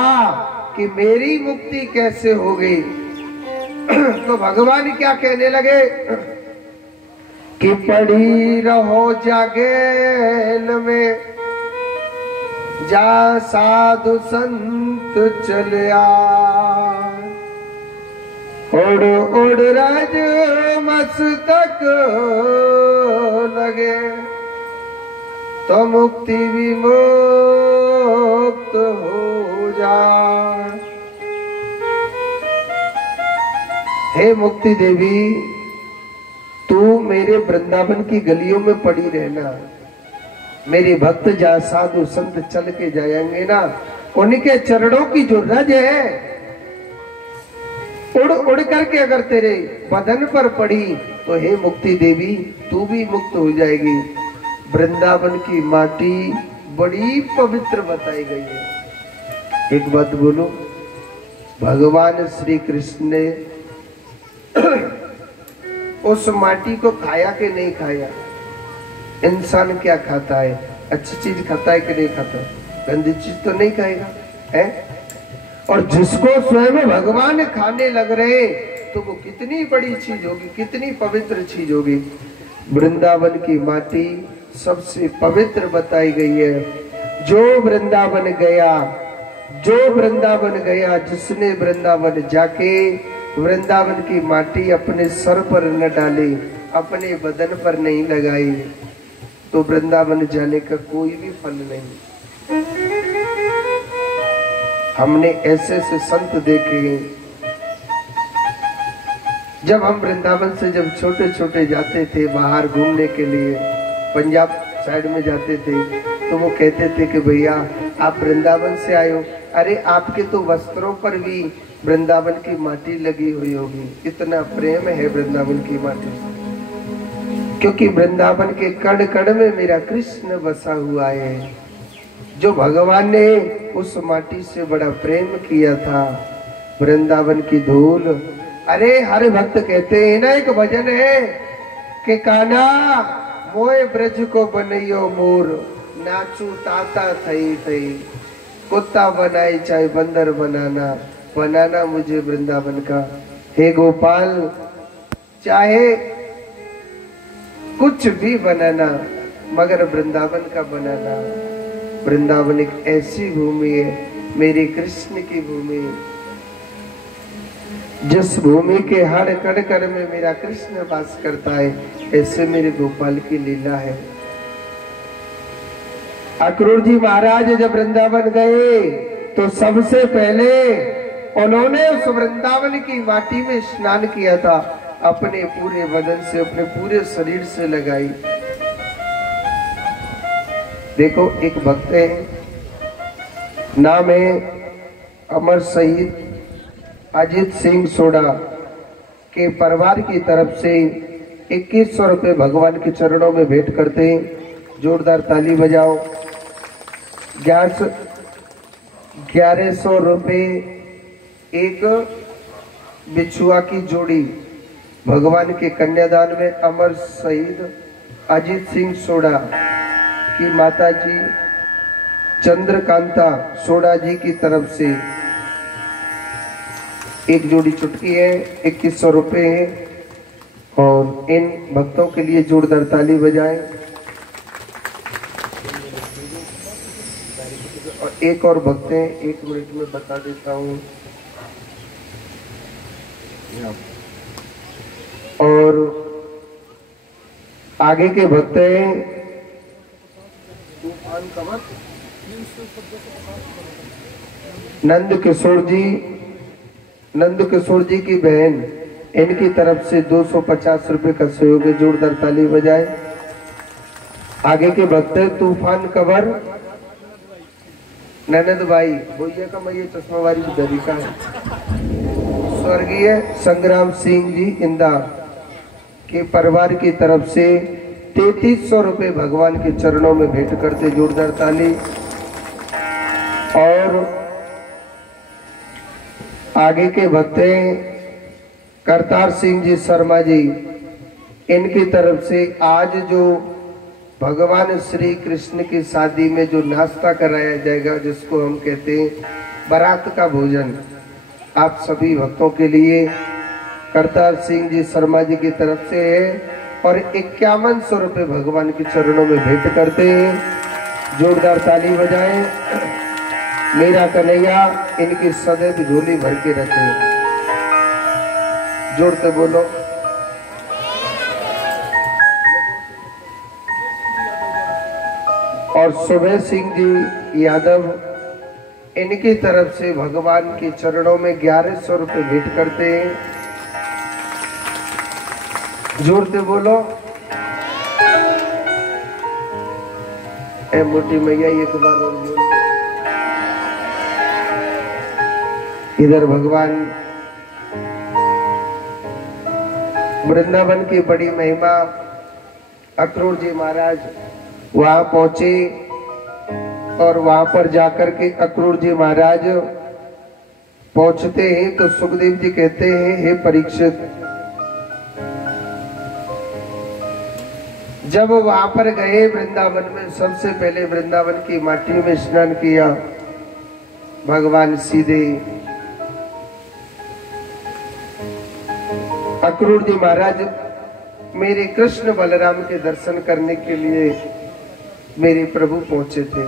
कि मेरी मुक्ति कैसे हो गई। तो भगवान क्या कहने लगे कि पड़ी रहो जागेल में, जा साधु संत चलिया, उड़ उड़ रज मस्तक लगे, तो मुक्ति विमुक्त हो जा। हे मुक्ति देवी, तू मेरे वृंदावन की गलियों में पड़ी रहना। मेरे भक्त जहाँ साधु संत चल के जाएंगे ना, उनके चरणों की जो रज है उड़ उड़ करके अगर तेरे बदन पर पड़ी तो हे मुक्ति देवी तू भी मुक्त हो जाएगी। वृंदावन की माटी बड़ी पवित्र बताई गई है। एक बात बोलो, भगवान श्री कृष्ण ने उस माटी को खाया कि नहीं खाया? इंसान क्या खाता है? अच्छी चीज खाता है कि नहीं खाता? गंदी चीज तो नहीं खाएगा है? और जिसको स्वयं भगवान खाने लग रहे तो वो कितनी बड़ी चीज होगी, कितनी पवित्र चीज होगी। वृंदावन की माटी सबसे पवित्र बताई गई है। जो वृंदावन गया, जो वृंदावन गया, जिसने वृंदावन जाके वृंदावन की माटी अपने सर पर न डाली, अपने बदन पर नहीं लगाई, तो वृंदावन जाने का कोई भी फल नहीं। हमने ऐसे ऐसे संत देखे। जब हम वृंदावन से जब छोटे छोटे जाते थे बाहर घूमने के लिए, पंजाब साइड में जाते थे, तो वो कहते थे कि भैया आप वृंदावन से आए हो, अरे आपके तो वस्त्रों पर भी वृंदावन की माटी लगी हुई होगी। इतना प्रेम है वृंदावन की माटी, क्योंकि वृंदावन के कण कण में मेरा कृष्ण बसा हुआ है। जो भगवान ने उस माटी से बड़ा प्रेम किया था, वृंदावन की धूल। अरे हर भक्त कहते हैं ना, एक भजन है कि कान्हा मोए ब्रज को बनइयो मोर, नाचू ताता थई थई, कुत्ता बनाए चाहे बंदर बनाना, बनाना मुझे वृंदावन का। हे गोपाल, चाहे कुछ भी बनाना मगर वृंदावन का बनाना। वृंदावन एक ऐसी भूमि है, मेरे कृष्ण की भूमि, जिस भूमि के हर कण कण में मेरा कृष्ण वास करता है, ऐसे मेरे गोपाल की लीला है। अक्रूर जी महाराज जब वृंदावन गए तो सबसे पहले उन्होंने उस वृंदावन की माटी में स्नान किया था, अपने पूरे बदन से, अपने पूरे शरीर से लगाई। देखो एक भक्त है, नाम है अमर शहीद अजीत सिंह सोडा, के परिवार की तरफ से 2100 रुपए भगवान के चरणों में भेंट करते हैं। जोरदार ताली बजाओ। 1100 रुपए एक बिछुआ की जोड़ी भगवान के कन्यादान में अमर शहीद अजीत सिंह सोडा की माता जी चंद्रकांता सोडा जी की तरफ से एक जोड़ी चुटकी है, 2100 रुपये है। और इन भक्तों के लिए जोरदार ताली बजाएं। और एक और भक्त हैं, 1 मिनट में बता देता हूँ। और आगे के भक्त हैं नंद किशोर जी की बहन, इनकी तरफ से 250 रुपए का सहयोग है। जोरदार ताली बजाए। आगे के भक्त तूफान कवर ननद भाई भैया का मैं चश्मा वाली दरिका है। स्वर्गीय संग्राम सिंह जी इंदा के परिवार की तरफ से 3300 रुपए भगवान के चरणों में भेंट करते। जोरदार ताली। और आगे के भक्त करतार सिंह जी शर्मा जी, इनकी तरफ से आज जो भगवान श्री कृष्ण की शादी में जो नाश्ता कराया जाएगा, जिसको हम कहते हैं बारात का भोजन, आप सभी भक्तों के लिए करतार सिंह जी शर्मा जी की तरफ से है। और 5100 रुपये भगवान के चरणों में भेंट करते हैं। जोरदार ताली बजाएं। मेरा कन्हैया इनकी सदैव झोली भर के रखे। जोर से बोलो। और सुबह सिंह जी यादव, इनकी तरफ से भगवान के चरणों में 1100 रुपये भेंट करते हैं। जोर से बोलो। ए मोटी मैया एक बार और बोलो। इधर भगवान वृंदावन की बड़ी महिमा अक्रूर जी महाराज वहां पहुंचे। और वहां पर जाकर के अक्रूर जी महाराज पहुंचते हैं तो सुखदेव जी कहते हैं, हे परीक्षित, जब वहां पर गए वृंदावन में, सबसे पहले वृंदावन की माटी में स्नान किया। भगवान सीधे अक्रूर जी महाराज मेरे कृष्ण बलराम के दर्शन करने के लिए मेरे प्रभु पहुंचे थे।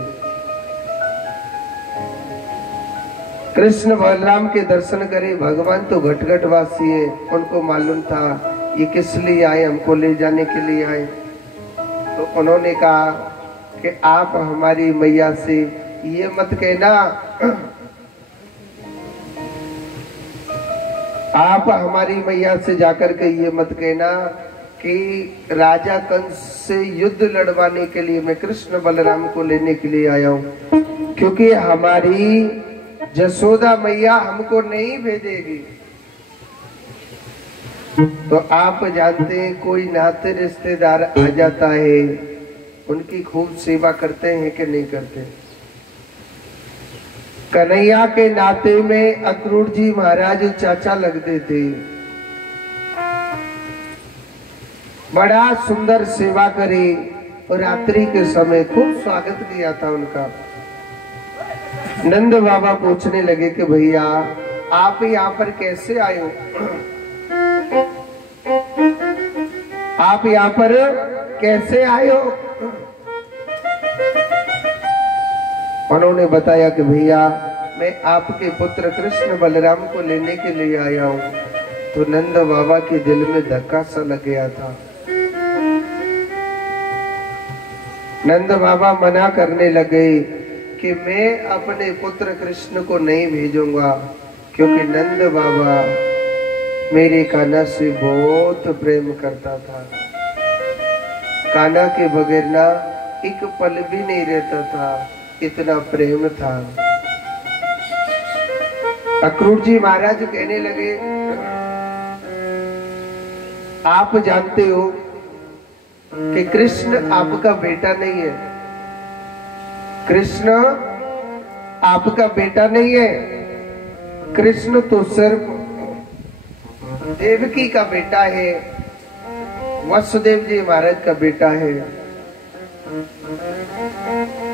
कृष्ण बलराम के दर्शन करे। भगवान तो घटघट वासी है, उनको मालूम था ये किस लिए आए, हमको ले जाने के लिए आए। तो उन्होंने कहा कि आप हमारी मैया से ये मत कहना, आप हमारी मैया से जाकर के ये मत कहना कि राजा कंस से युद्ध लड़वाने के लिए मैं कृष्ण बलराम को लेने के लिए आया हूँ, क्योंकि हमारी जसोदा मैया हमको नहीं भेजेगी। तो आप जानते हैं कोई नाते रिश्तेदार आ जाता है, उनकी खूब सेवा करते हैं कि नहीं करते। कन्हैया के नाते में अक्रूर जी महाराज चाचा लगते थे। बड़ा सुंदर सेवा करे और रात्रि के समय खूब स्वागत किया था उनका। नंद बाबा पूछने लगे कि भैया आप यहाँ पर कैसे आए हो, आप यहाँ पर कैसे आए हो। उन्होंने बताया कि भैया मैं आपके पुत्र कृष्ण बलराम को लेने के लिए आया हूँ। तो नंद बाबा के दिल में धक्का सा लग गया था। नंद बाबा मना करने लगे कि मैं अपने पुत्र कृष्ण को नहीं भेजूंगा, क्योंकि नंद बाबा मेरे कान्हा से बहुत प्रेम करता था। कान्हा के बगैर ना एक पल भी नहीं रहता था, इतना प्रेम था। अक्रूर जी महाराज कहने लगे, आप जानते हो कि कृष्ण आपका बेटा नहीं है, कृष्ण आपका बेटा नहीं है। कृष्ण तो सिर्फ देवकी का बेटा है, वसुदेव जी महाराज का बेटा है।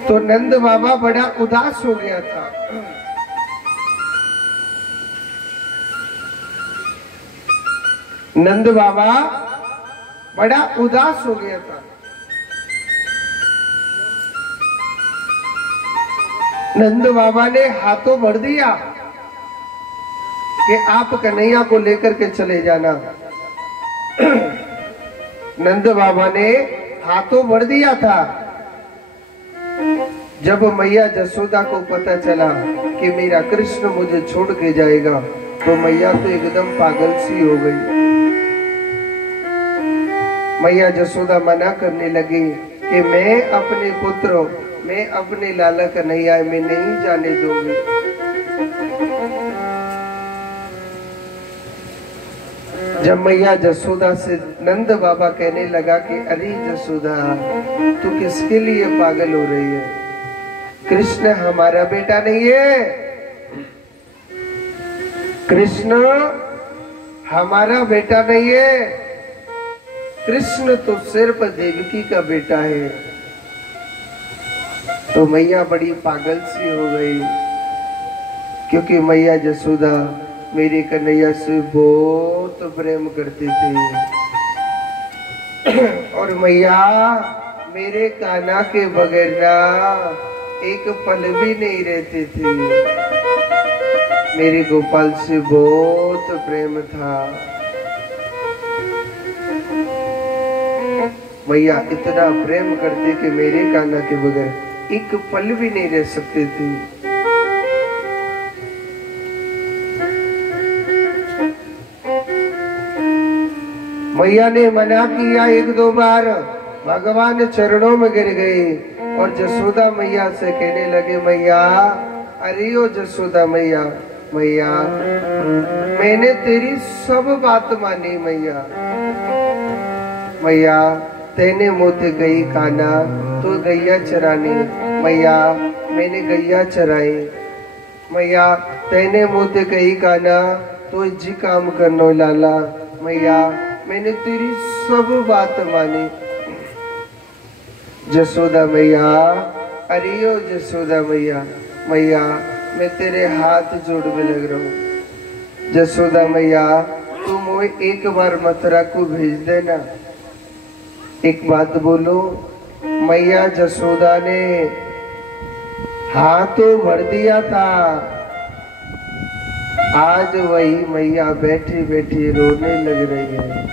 तो नंद बाबा बड़ा उदास हो गया था। नंद बाबा बड़ा उदास हो गया था। नंद बाबा ने हाथों भर दिया कि आप कन्हैया को लेकर के चले जाना। नंद बाबा ने हाथों भर दिया था। जब मैया जसोदा को पता चला कि मेरा कृष्ण मुझे छोड़ के जाएगा, तो मैया तो एकदम पागल सी हो गई। मैया जसोदा मना करने लगी कि मैं अपने पुत्र, मैं अपने लाला कन्हैया में नहीं जाने दूंगी। जब मैया जसोदा से नंद बाबा कहने लगा कि अरे जसोदा, तू किसके लिए पागल हो रही है? कृष्ण हमारा बेटा नहीं है, कृष्ण हमारा बेटा नहीं है, कृष्ण तो सिर्फ देवकी का बेटा है। तो मैया बड़ी पागल सी हो गई, क्योंकि मैया जसोदा मेरे कन्हैया से बहुत प्रेम करती थी। और मैया मेरे कान्हा के बगैर ना एक पल भी नहीं रहती थी। मेरे गोपाल से बहुत प्रेम था। मैया इतना प्रेम करती कि मेरे कान्हा के बगैर एक पल भी नहीं रह सकती थी। मैया ने मना किया एक दो बार, भगवान चरणों में गिर गए और जसोदा मैया से कहने लगे, मैया अरे ओ जसोदा मैया, मैया मैंने तेरी सब बात मानी मैया। मैया तेने मोते गई काना तो गैया चरानी, मैया मैंने गैया चराई। मैया तेने मोते गई काना तो जी काम करनो लाला, मैया मैंने तेरी सब बात मानी। जसोदा मैया अरे ओ जसोदा मैया, मैया मैं तेरे हाथ जोड़ में लग रहा हूँ। जसोदा मैया तुम मुझे एक बार मथुरा को भेज देना। एक बात बोलो, मैया जसोदा ने हाथों भर दिया था, आज वही मैया बैठी बैठी रोने लग रही है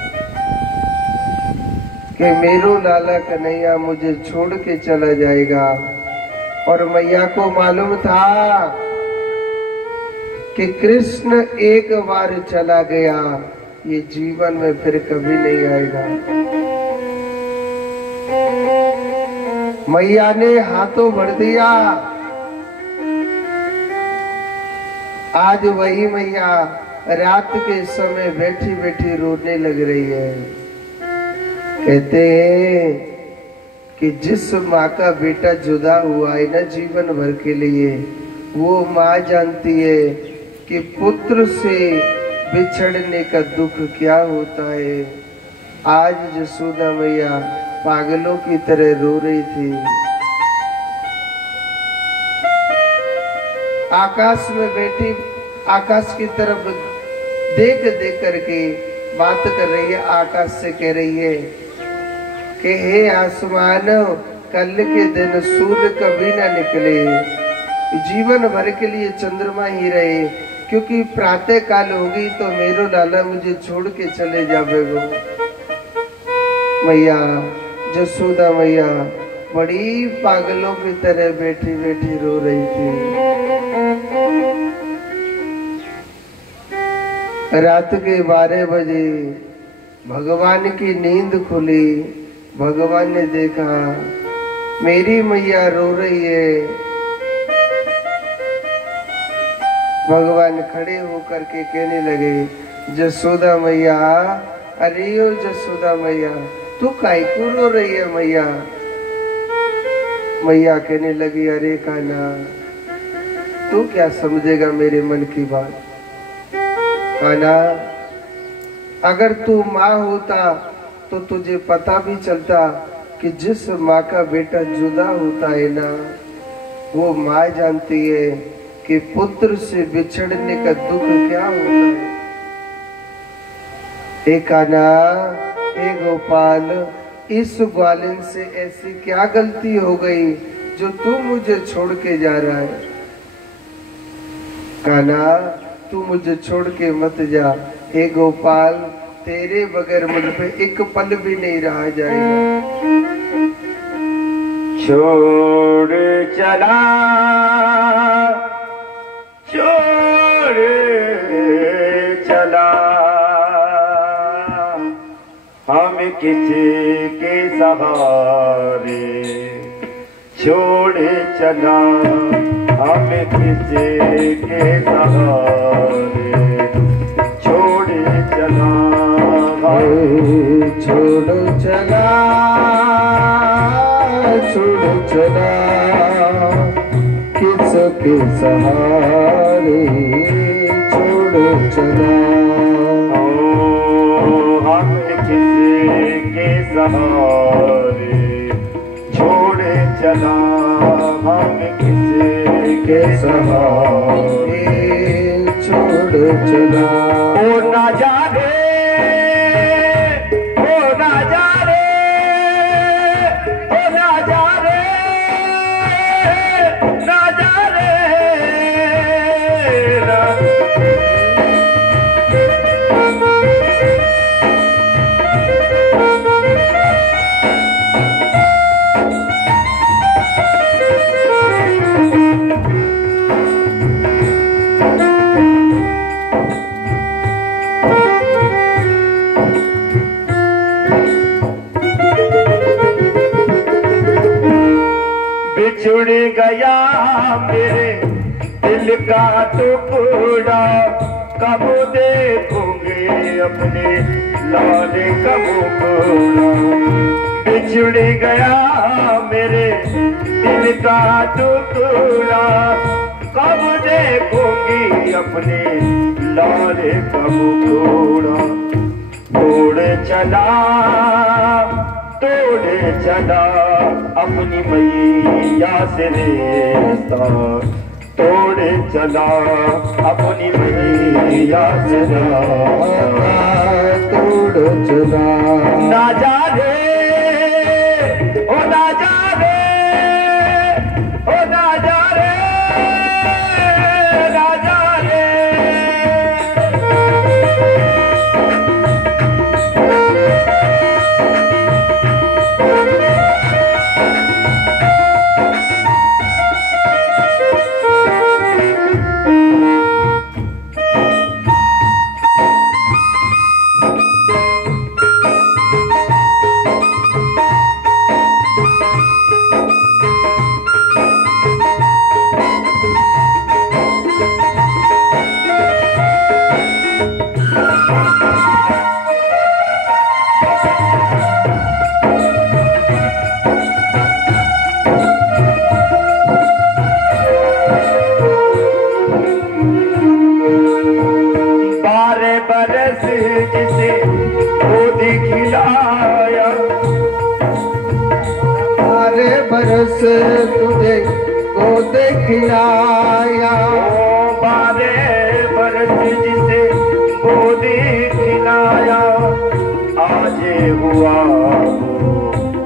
कि मेरो लाला कन्हैया मुझे छोड़ के चला जाएगा। और मैया को मालूम था कि कृष्ण एक बार चला गया, ये जीवन में फिर कभी नहीं आएगा। मैया ने हाथों भर दिया। आज वही मैया रात के समय बैठी बैठी रोने लग रही है। कहते हैं कि जिस माँ का बेटा जुदा हुआ है ना जीवन भर के लिए, वो माँ जानती है कि पुत्र से बिछड़ने का दुख क्या होता है। आज जसोदा मैया पागलों की तरह रो रही थी। आकाश में बैठी आकाश की तरफ देख देख करके बात कर रही है। आकाश से कह रही है कि हे आसमान, कल के दिन सूर्य कभी ना निकले, जीवन भर के लिए चंद्रमा ही रहे, क्योंकि प्रातः काल होगी तो मेरो लाला मुझे छोड़ के चले जावेगो। मैया जसोदा मैया बड़ी पागलों की तरह बैठी बैठी रो रही थी। रात के 12 बजे भगवान की नींद खुली। भगवान ने देखा मेरी मैया रो रही है। भगवान खड़े होकर के कहने लगे, जसोदा मैया अरे ओ जसोदा मैया, तू काहे को रो रही है मैया? मैया कहने लगी, अरे कान्हा तू क्या समझेगा मेरे मन की बात। कान्हा अगर तू माँ होता तो तुझे पता भी चलता कि जिस माँ का बेटा जुदा होता है ना, वो माँ जानती है कि पुत्र से बिछड़ने का दुख क्या होता है। हे कान्हा, हे गोपाल, इस ग्वालिन से ऐसी क्या गलती हो गई जो तू मुझे छोड़ के जा रहा है? कान्हा, तू मुझे छोड़ के मत जा। हे गोपाल, तेरे बगैर मुझ पे एक पल भी नहीं रहा जाएगा। छोड़ चला, छोड़ चला, हम किसी के सहारे। छोड़ चला, हम किसी के सहारे। छोड़ चला, छोड़ चला, छोड़ चला, किसके सहारे छोड़ चला। हम किसी के सहारे छोड़ चला, हम किसी के सहारे छोड़ चला। ओ ना जा रे, ओ ना जा रे, ओ ना जा रे, ना जा रे, बिछुड़ गया मेरे दिल का टुकड़ा। कब देखोगे अपने लाले का मुखड़ा। बिछुड़ गया मेरे दिल का टुकड़ा। कब देखोगी अपने लाले का मुखड़ा। तोड़ चला, तोड़ चला अपनी मैया से रिश्ता। तोड़ चला अपनी मैया से रिश्ता। तोड़ चला, ना जा रे, ओ ना जा रे, ओ ना जा रे, ना जा रे। जिसे गोद खिलाया, 12 बरस तुझे गोद खिलाया। 12 बरस जिसे गोद खिलाया। आज हुआ वो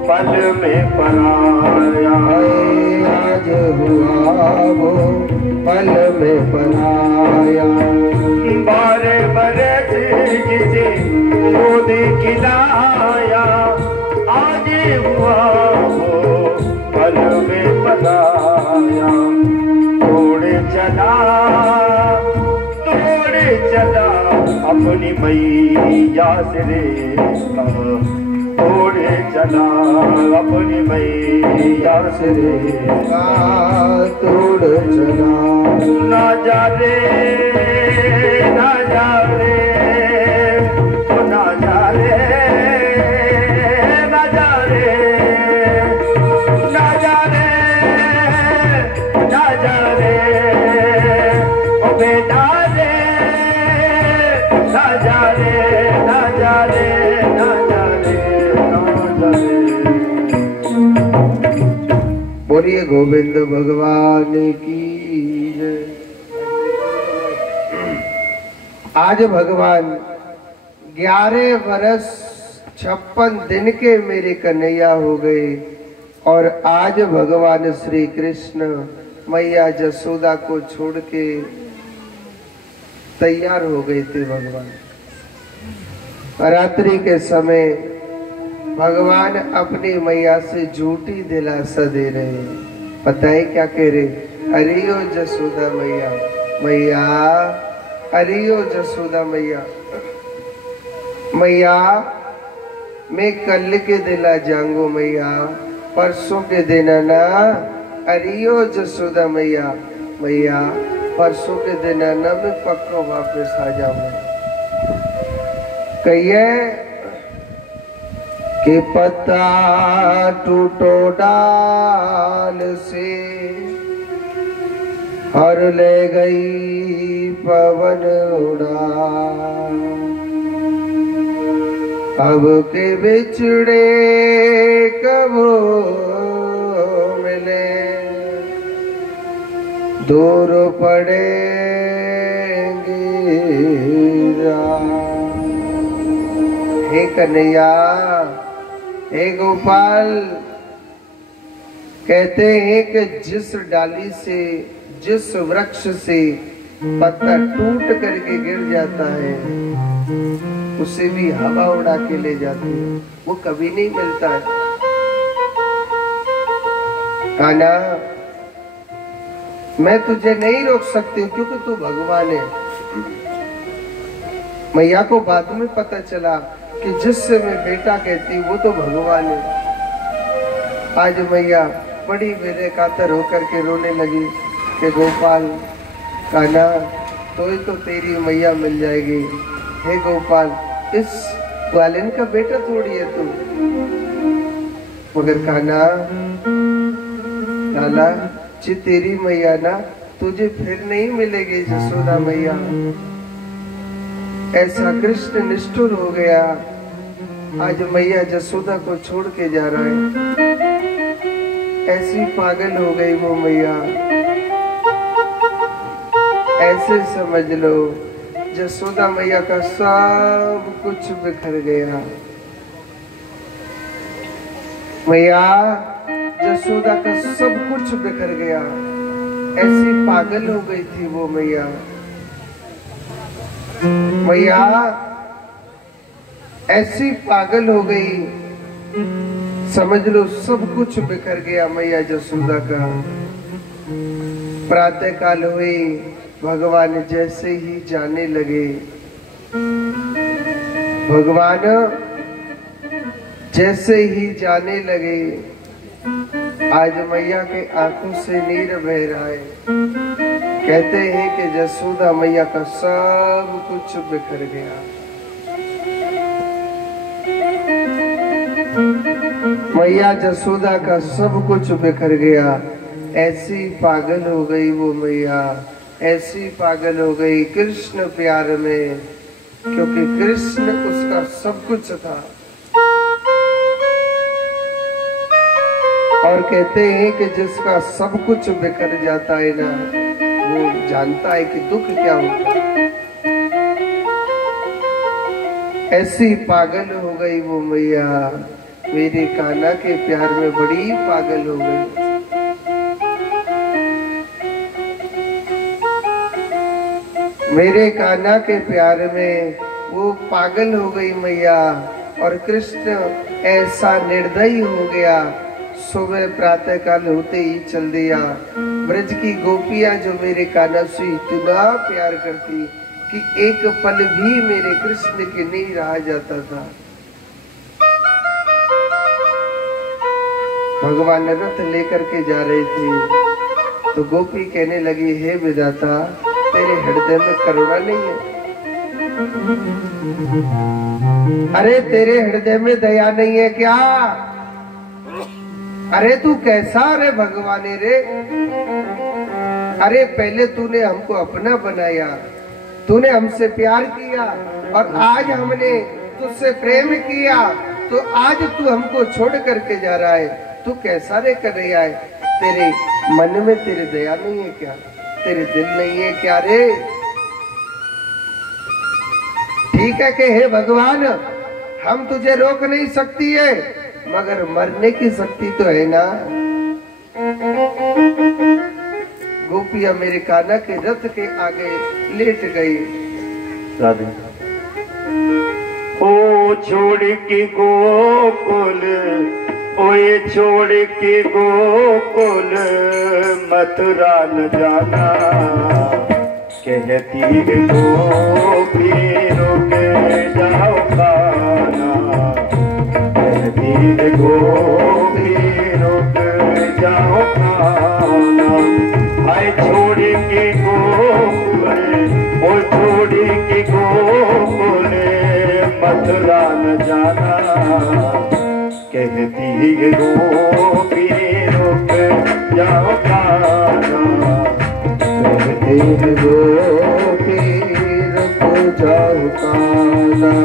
पल में पराया। आज हुआ वो पल में पराया। 12 बरस जिसे गोद खिलाया। आज हुआ वो पल में पराया। तोड़ चला, तोड़ चला अपनी मैया से रिश्ता। तोड़ चला अपनी मैया से रिश्ता। तोड़ चला, ना जा रे, ना जा रे, ओ ना जा रे, ना जा रे, ना जा रे, ना जा रे, ओ बेटा रे, ना जा रे, ना जा रे, ना जा रे, ना जा रे। बोलिए गोविंद भगवान की जय। आज भगवान 11 वर्ष 56 दिन के मेरे कन्हैया हो गए और आज भगवान श्री कृष्ण मैया जसोदा को छोड़ के तैयार हो गए थे। भगवान रात्रि के समय भगवान अपनी मैया से झूठी दिलासा दे रहे हैं। पता है क्या कह रहे? अरे ओ जसोदा मैया, मैया अरे ओ जसोदा मैया, मैया मैं कल के दिला जाऊंगो मैया, परसों के दिन ना। अरे ओ जसोदा मैया, मैया परसों के दिन ना मैं पक्का वापस आ जाऊंगा। कहिए कि पत्ता टूटो डाल से, हर ले गई पवन उड़ा, अब के बिछड़े कब मिले, दूर पड़ेंगे हे कन्हैया, हे गोपाल। कहते हैं कि जिस डाली से, जिस वृक्ष से पत्ता टूट करके गिर जाता है उसे भी हवा उड़ा के ले जाती है, वो कभी नहीं मिलता है। कान्हा मैं तुझे नहीं रोक सकती क्योंकि तू भगवान है। मैया को बाद में पता चला कि जिससे मैं बेटा कहती वो तो भगवान है। आज मैया बड़ी बेरे कातर होकर के रोने लगी कि गोपाल कान्हा तो तेरी मैया मिल जाएगी। हे गोपाल इस ग्वालिन का बेटा थोड़ी है तू। मगर कान्हा लाला जी तेरी मैया ना तुझे फिर नहीं मिलेगी जसोदा मैया। ऐसा कृष्ण निष्ठुर हो गया, आज मैया जसोदा को छोड़ के जा रहा है। ऐसी पागल हो गई वो मैया, ऐसे समझ लो जसोदा मैया का सब कुछ बिखर गया। मैया जसोदा का सब कुछ बिखर गया, ऐसी पागल हो गई थी वो मैया। मैया ऐसी पागल हो गई, समझ लो सब कुछ बिखर गया मैया जसोदा का। प्रातः काल हुई, भगवान जैसे ही जाने लगे, भगवान जैसे ही जाने लगे, आज मैया के आंखों से नीर बह रहा है। कहते हैं कि जसोदा मैया का सब कुछ बिखर गया। मैया जसोदा का सब कुछ बिखर गया। ऐसी पागल हो गई वो मैया, ऐसी पागल हो गई कृष्ण प्यार में, क्योंकि कृष्ण उसका सब कुछ था। और कहते हैं कि जिसका सब कुछ बिखर जाता है ना, वो जानता है कि दुख क्या होता है। ऐसी पागल हो गई वो मैया, मेरे कान्हा के प्यार में बड़ी पागल हो गई। मेरे कान्हा के प्यार में वो पागल हो गई मैया। और कृष्ण ऐसा निर्दयी हो गया, सुबह प्रातः काल होते ही चल दिया। ब्रज की गोपियां जो मेरे कान्हा से इतना प्यार करती कि एक पल भी मेरे कृष्ण के नहीं रहा जाता था। भगवान रथ लेकर के जा रहे थे तो गोपी कहने लगी, हे विधाता तेरे हृदय में करुणा नहीं है? अरे तेरे हृदय में दया नहीं है क्या? अरे तू कैसा रे भगवान रे? अरे पहले तूने हमको अपना बनाया, तूने हमसे प्यार किया और आज हमने तुझसे प्रेम किया, तो आज तू हमको छोड़ करके जा रहा है। तू कैसा रे कर रहा है? तेरे मन में तेरी दया नहीं है क्या? तेरे दिल नहीं है क्या रे? ठीक है कि हे भगवान हम तुझे रोक नहीं सकती है, मगर मरने की शक्ति तो है ना। गोपियां मेरे कान्हा के रथ के आगे लेट गई। राधे ओ छोड़ के गोकुल, ओए छोड़ के गोकुल मथुरा न जाना, कहती है गोपी रुक जाओ कान्हा, कहती है गोपी रुक जाओ कान्हा। आए छोड़ के गोकुल, ओ छोड़ के गोकुल मथुरा न जाना, कहती है गोपी रुक जाओ कान्हा, कहती है गोपी रुक जाओ कान्हा।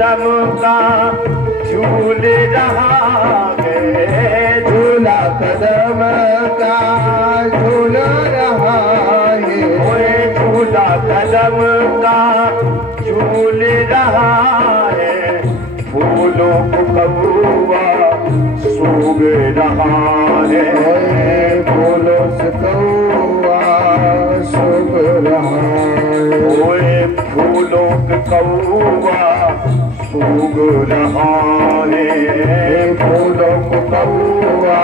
कदम का झूल रहा है, झूला कदम का झूल रहा है, ओए झूला कदम का झूल रहा है, फूलों को कौआ सूंघ रहा है, फूलों से कौआ सूंघ रहा है, ओए फूलों को कौआ सूंघ रहा है, फूलों को कौआ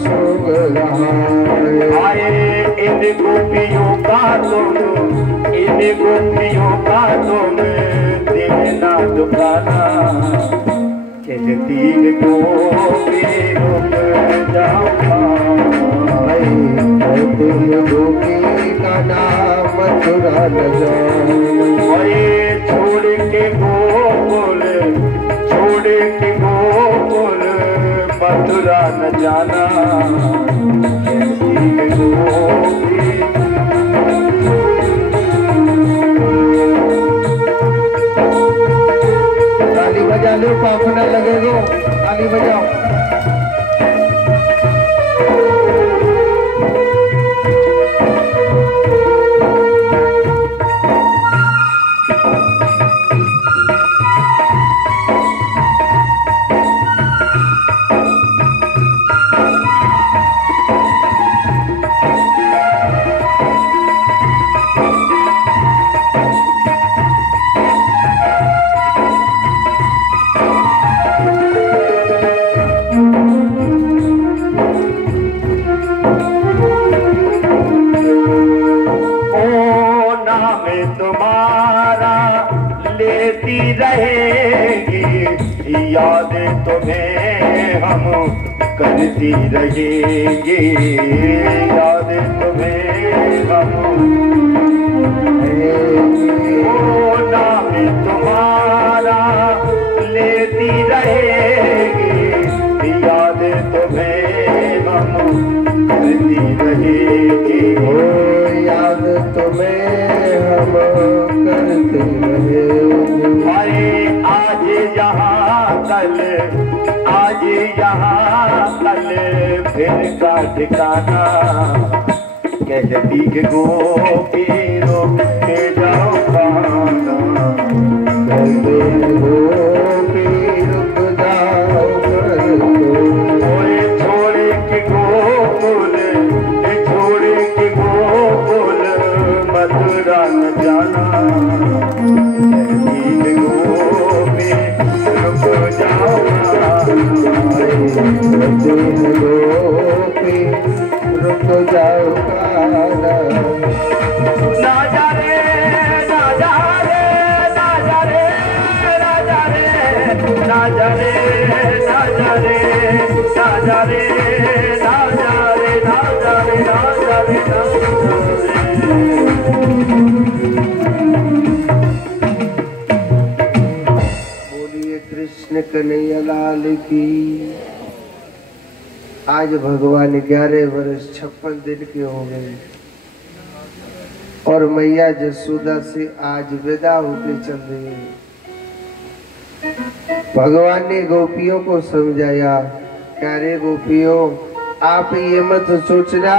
सूंघ रहा है। आए इन गोपियों का तुम, इन गोपियों का तुम दिल ना दुखाना, कहती है गोपी रुक जाओ कान्हा, कहती है गोपी का नाम मथुरा न जाओ। छोड़ के गोकुल, छोड़ के गोकुल मथुरा न जाना, कहती है गोपी। ताली बजा लो, पापना लगेगो, ताली बजाओ। लेती रहेगी यादें तुम्हें हम करती रहेंगे, यादें तुम्हें हम नाम तुम्हारा लेती रहेगी, यादें तुम्हें हम करती रहेंगे, याद तुम्हें हम करते रहेंगे। आज यहाँ कल, आज यहाँ कल फिर का ठिकाना, कहती के गोपी रुक जाओ कान्हा, कहते गोपी रुक जाओ ओए छोड़ के गोकुल, छोड़ के गोकुल मथुरा न जाना, कहती के गोपी रुक जाओ गोपी रुक जाओ। राजा रे राजा रे राजा रे राजा रे बोलिए कृष्ण कन्हैया लाल की। आज भगवान 11 वर्ष 56 दिन के हो गए और मैया जसोदा से आज विदा होके चल रही है। भगवान ने गोपियों को समझाया, कह रे गोपियों, आप ये मत सोचना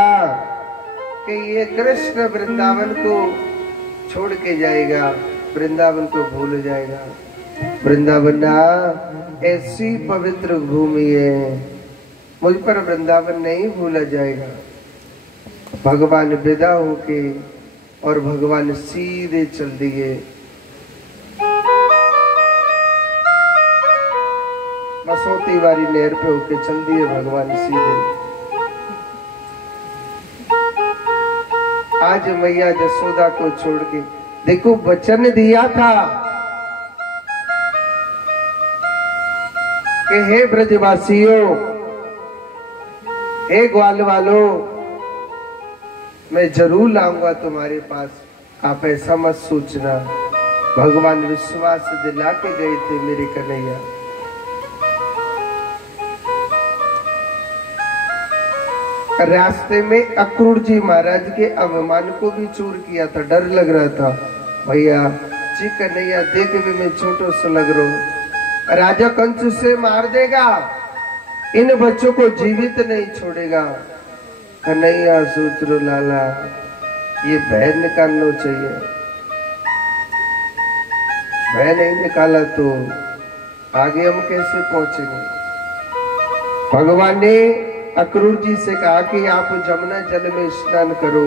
कि ये कृष्ण वृंदावन को छोड़ के जाएगा, वृंदावन को भूल जाएगा। वृंदावन ऐसी पवित्र भूमि है, मुझ पर वृंदावन नहीं भूला जाएगा। भगवान विदा होके और भगवान सीधे चल दिए बसोती वाली नहर पे होके चल दिए भगवान सीधे। आज मैया जसोदा को छोड़ के, देखो वचन दिया था कि हे ब्रजवासियों, हे ग्वाल वालों, मैं जरूर लाऊंगा तुम्हारे पास, आप ऐसा मत सोचना। भगवान विश्वास दिला के गए थे मेरे कन्हैया। रास्ते में अक्रूर जी महाराज के अभिमान को भी चूर किया था, डर लग रहा था। भैया जी कन्हैया देख भी मैं छोटो सा लग रहा हूँ, राजा कंस से मार देगा, इन बच्चों को जीवित नहीं छोड़ेगा। कन्हैया सूत्र लाला, ये भय निकालना चाहिए, भय नहीं निकाला तो आगे हम कैसे पहुंचेंगे। भगवान ने अक्रूर जी से कहा कि आप जमुना जल में स्नान करो।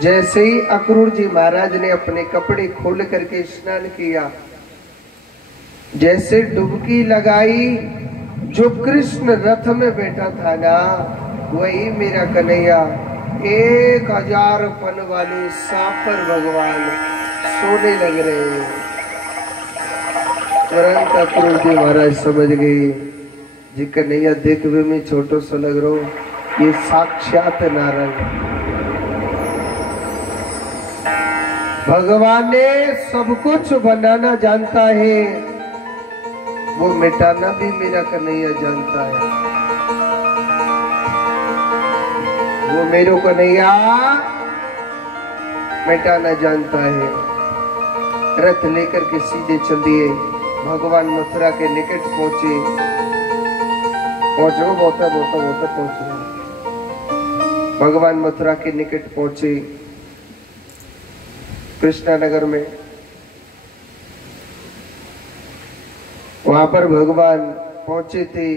जैसे ही अक्रूर जी महाराज ने अपने कपड़े खोल करके स्नान किया, जैसे डुबकी लगाई, जो कृष्ण रथ में बैठा था ना, वही मेरा कन्हैया 1000 पन वाले सांप पर भगवान सोने लग रहे हैं। तुरंत अक्रूर जी महाराज समझ गए, जी कन्हैया देख भी मैं छोटो सा लग रहा हूँ, ये साक्षात नारायण। भगवान ने सब कुछ बनाना जानता है, वो मिटाना भी मेरा कन्हैया जानता है। वो मेरो कन्हैया मिटाना जानता है। रथ लेकर के सीधे चल दिए, भगवान मथुरा के निकट पहुंचे। बहुत पहुंचे। भगवान मथुरा के निकट पहुंचे, कृष्णा नगर में। वहां पर भगवान पहुंचे थे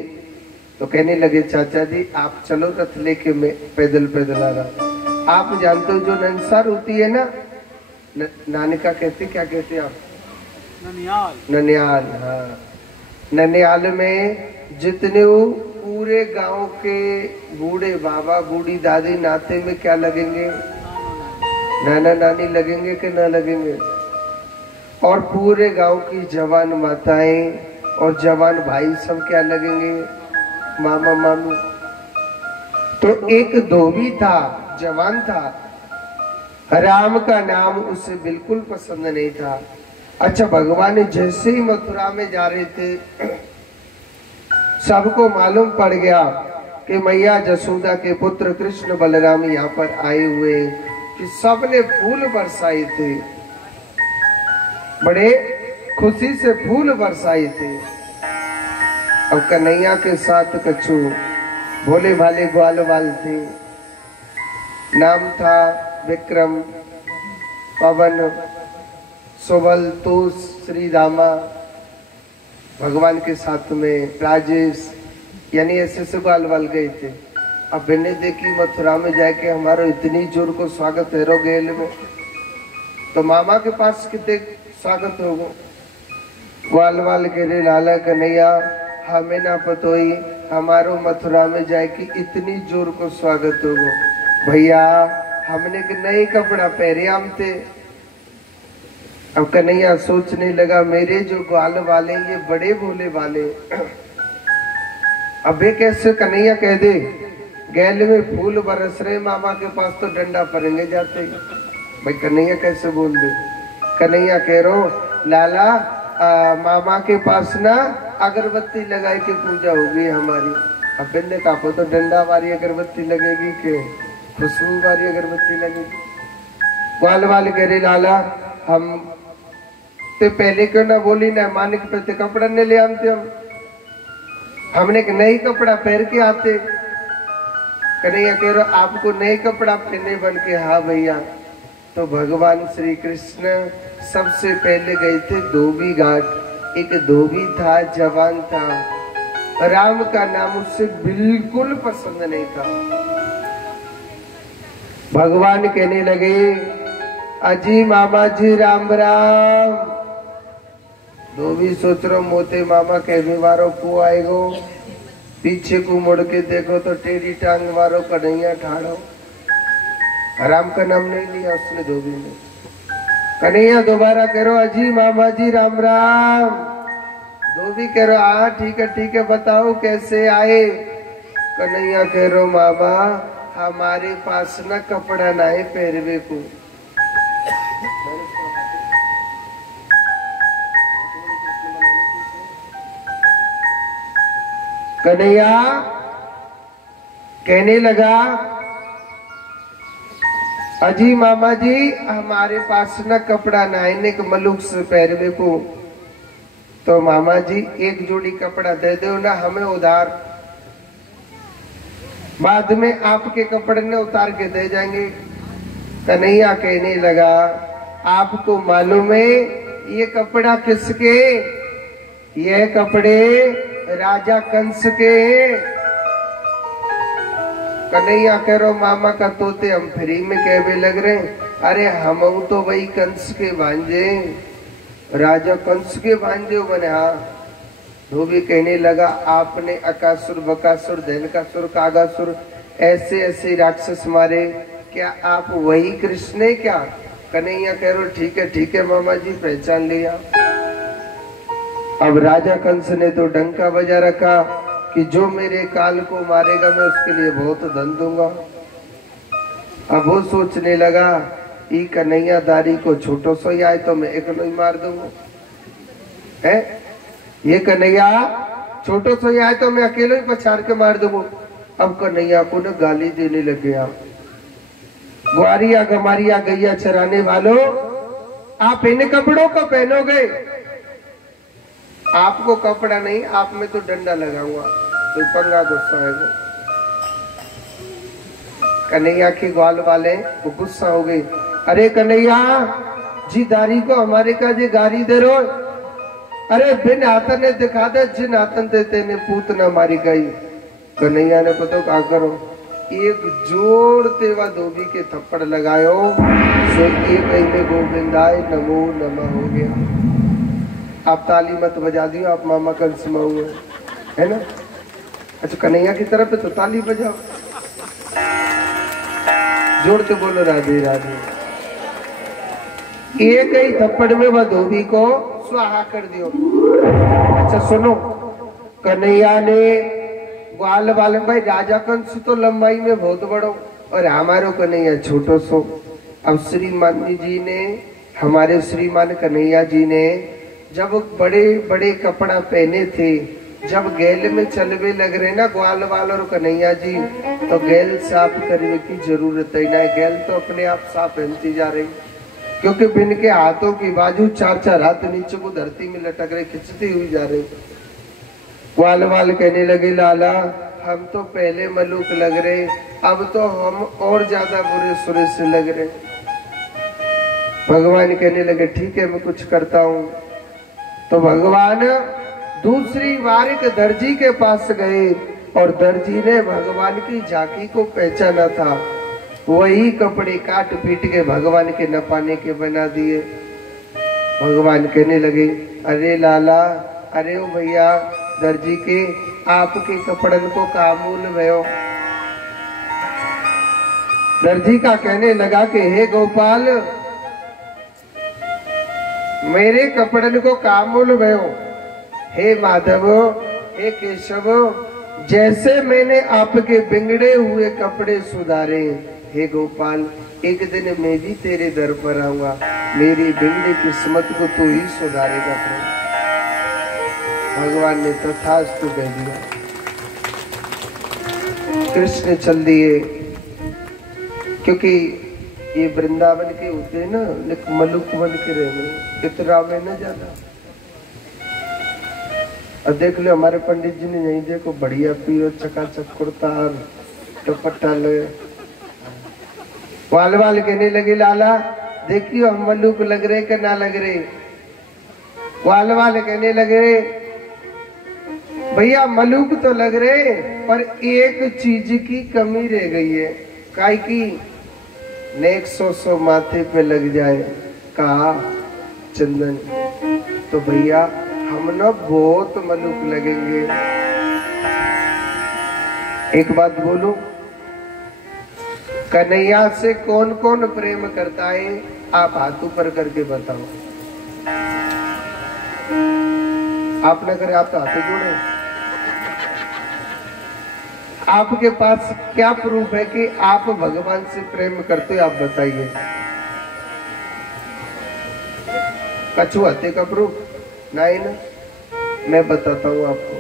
तो कहने लगे, चाचा जी आप चलो रथ लेके, मैं पैदल पैदल आ रहा। आप जानते हो जो नंसार होती है ना, नानिका कहते, क्या कहते आप? ननियाल। हाँ, ननियाल में जितने वो पूरे गांव के बूढ़े बाबा बूढ़ी दादी नाते में क्या लगेंगे, नाना नानी लगेंगे कि ना लगेंगे, और पूरे गांव की जवान माताएं और जवान भाई सब क्या लगेंगे, मामा मामी। तो एक धोबी था, जवान था, राम का नाम उसे बिल्कुल पसंद नहीं था। अच्छा, भगवान जैसे ही मथुरा में जा रहे थे, सबको मालूम पड़ गया कि मैया जसोदा के पुत्र कृष्ण बलराम यहाँ पर आए हुए, कि सबने फूल बरसाए थे, बड़े खुशी से फूल बरसाए थे। अब कन्हैया के साथ कछु भोले भाले ग्वाल वाल थे, नाम था विक्रम, पवन, सुबल, तोष, श्री रामा। भगवान के साथ में राजेश, यानी ऐसे से ग्वाल वाल गए थे। अब मैंने देखी मथुरा में जाके हमारा इतनी जोर को स्वागत है रो गेल में, तो मामा के पास कितने स्वागत होगा। ग्वाल वाल के रे लाला कन्हैया, हमें ना पतोई हमारो मथुरा में जाए कि इतनी जोर को स्वागत होगा। भैया हमने के नए कपड़ा पहरे हम थे। अब कन्हैया सोचने लगा, मेरे जो ग्वाल वाले ये बड़े भोले वाले, अबे कैसे कन्हैया कह दे गैल में फूल बरस रहे मामा के पास तो डंडा परेंगे जाते। भाई कन्हैया कैसे बोल दे। कन्हैया कह रो लाला मामा के पास ना अगरबत्ती लगाई के पूजा होगी हमारी। अब ने कहा तो डंडा वाली अगरबत्ती लगेगी के खुशबू वाली अगरबत्ती लगेगी। वाल वाल कह रहे लाला हम ते पहले क्यों ना बोली ना मानिक पे ते कपड़ा ने ले आते हमने एक नई कपड़ा पहन के आते। कन्हैया कह रहे आपको नए कपड़ा पहने बन के। हाँ भैया। तो भगवान श्री कृष्ण सबसे पहले गए थे धोबी घाट। एक धोबी था जवान था राम का नाम उससे बिल्कुल पसंद नहीं था। भगवान कहने लगे अजी मामा जी राम राम। धोबी सोच रहा मोते मामा कहने वालों को आएगो। पीछे को मुड़ के देखो तो टेढ़ी टांग वालों कन्हैया ठाड़ो। राम का नाम नहीं लिया उसने धोबी ने। कन्हैया दोबारा करो अजी मामा जी राम राम। धोबी कह रहा हाँ ठीक है बताओ कैसे आए। कन्हैया कह रहा मामा हमारे पास ना कपड़ा ना है पहरवे को। कन्हैया कहने लगा अजी मामा जी हमारे पास ना कपड़ा ना है ने मलुक से पहरवे को। तो मामा जी एक जोड़ी कपड़ा दे दो ना हमें उधार। बाद में आपके कपड़े ने उतार के दे जाएंगे। कन्हैया कहने लगा आपको मालूम है ये कपड़ा किसके। ये कपड़े राजा कंस के। कन्हैया कह रहा मामा का तोते हम फ्री में कहवे लग रहे। अरे हम तो वही कंस के भांजे राजा कंस के भांजे बने। हाँ। धोबी कहने लगा आपने अकासुर बकासुर धैनकासुर कागासुर ऐसे ऐसे राक्षस मारे क्या आप वही कृष्ण है क्या। कन्हैया कह रहे ठीक है मामा जी पहचान लिया। अब राजा कंस ने तो डंका बजा रखा कि जो मेरे काल को मारेगा मैं उसके लिए बहुत धन दूंगा। अब वो सोचने लगा ई कन्हैया दारी को छोटो सो आए तो मैं एक ही मार दूंगा। है ये कन्हैया छोटो सो आए तो मैं अकेले ही पछाड़ के मार दूंगा। अब कन्हैया को न गाली देने लग गया। ग्वारिया गमारिया गैया चराने वालों आप इन कपड़ों को पहनोगे। आपको कपड़ा नहीं आप में तो डंडा लगाऊंगा। तो पंगा गुस्सा है वो। कन्हैया के ग्वाल वाले वो गुस्सा हो गए। अरे कन्हैया जी दारी को हमारे का जी गारी दे रो। अरे बिन हाथन ने दिखा दे जिन हाथन देते ने पूत न मारी गई। कन्हैया ने पता क्या करो एक जोड़ते हुआ धोबी के थप्पड़ लगायो सो एक में गोविंदाय नमो नमः हो गया। आप ताली मत बजा दियो आप मामा कंस में हुए है ना। अच्छा कन्हैया की तरफ है तो ताली बजाओ जोड़ते बोलो राधे राधे। एक ही थप्पड़ में वह धोबी को स्वाहा कर दियो। अच्छा सुनो कन्हैया ने ग्वाल वाले भाई राजा कंस तो लंबाई में बहुत बड़ो और हमारो कन्हैया छोटो सो। अब श्रीमान जी ने हमारे श्रीमान कन्हैया जी ने जब बड़े बड़े कपड़ा पहने थे जब गैल में चलवे लग रहे ना ग्वाल वाल और कन्हैया जी तो गैल साफ करने की जरूरत है ना। गैल तो अपने आप साफ पहनती जा रही क्योंकि बिन के हाथों की बाजू चार चार हाथ नीचे को धरती में लटक रहे खिंचती हुई जा रही। ग्वाल वाल कहने लगे लाला हम तो पहले मलूक लग रहे अब तो हम और ज्यादा बुरे सुरे से लग रहे। भगवान कहने लगे ठीक है मैं कुछ करता हूँ। तो भगवान दूसरी बार एक दर्जी के पास गए और दर्जी ने भगवान की झांकी को पहचाना था। वही कपड़े काट पीट के भगवान के न पाने के बना दिए। भगवान कहने लगे अरे लाला अरे ओ भैया दर्जी के आपके कपड़न को कामूल भयो। दर्जी का कहने लगा कि हे गोपाल मेरे कपड़न को कामूल भयो। हे माधव हे केशव जैसे मैंने आपके बिगड़े हुए कपड़े सुधारे, हे गोपाल एक दिन मैं भी तेरे दर पर आऊंगा, मेरी बिगड़ी किस्मत को तू ही सुधारेगा प्रभु। भगवान ने तथास्तु कह दिया। कृष्ण चल दिए, क्योंकि ये वृंदावन के होते हैं ना, मलुक बन के रहने इतना में न जाना। और देख लो हमारे पंडित जी ने नहीं, देखो बढ़िया पियो चकाचक कुर्ता और दुपट्टा ले, वाल वाल कहने लगे लाला देखियो हम मलुक लग रहे कि ना लग रहे। वाल वाल कहने लगे भैया मलुक तो लग रहे, पर एक चीज की कमी रह गई है। काय की? नेक सौ माथे पे लग जाए, कहा चंदन। तो भैया हम ना बहुत मलुक लगेंगे। एक बात बोलो, कन्हैया से कौन कौन प्रेम करता है? आप हाथ ऊपर करके बताओ। आप न करे, आप तो हाथ जोड़ो। आपके पास क्या प्रूफ है कि आप भगवान से प्रेम करते हो? आप बताइए। कछु हत्या का प्रूफ नहीं ना? मैं बताता हूँ आपको।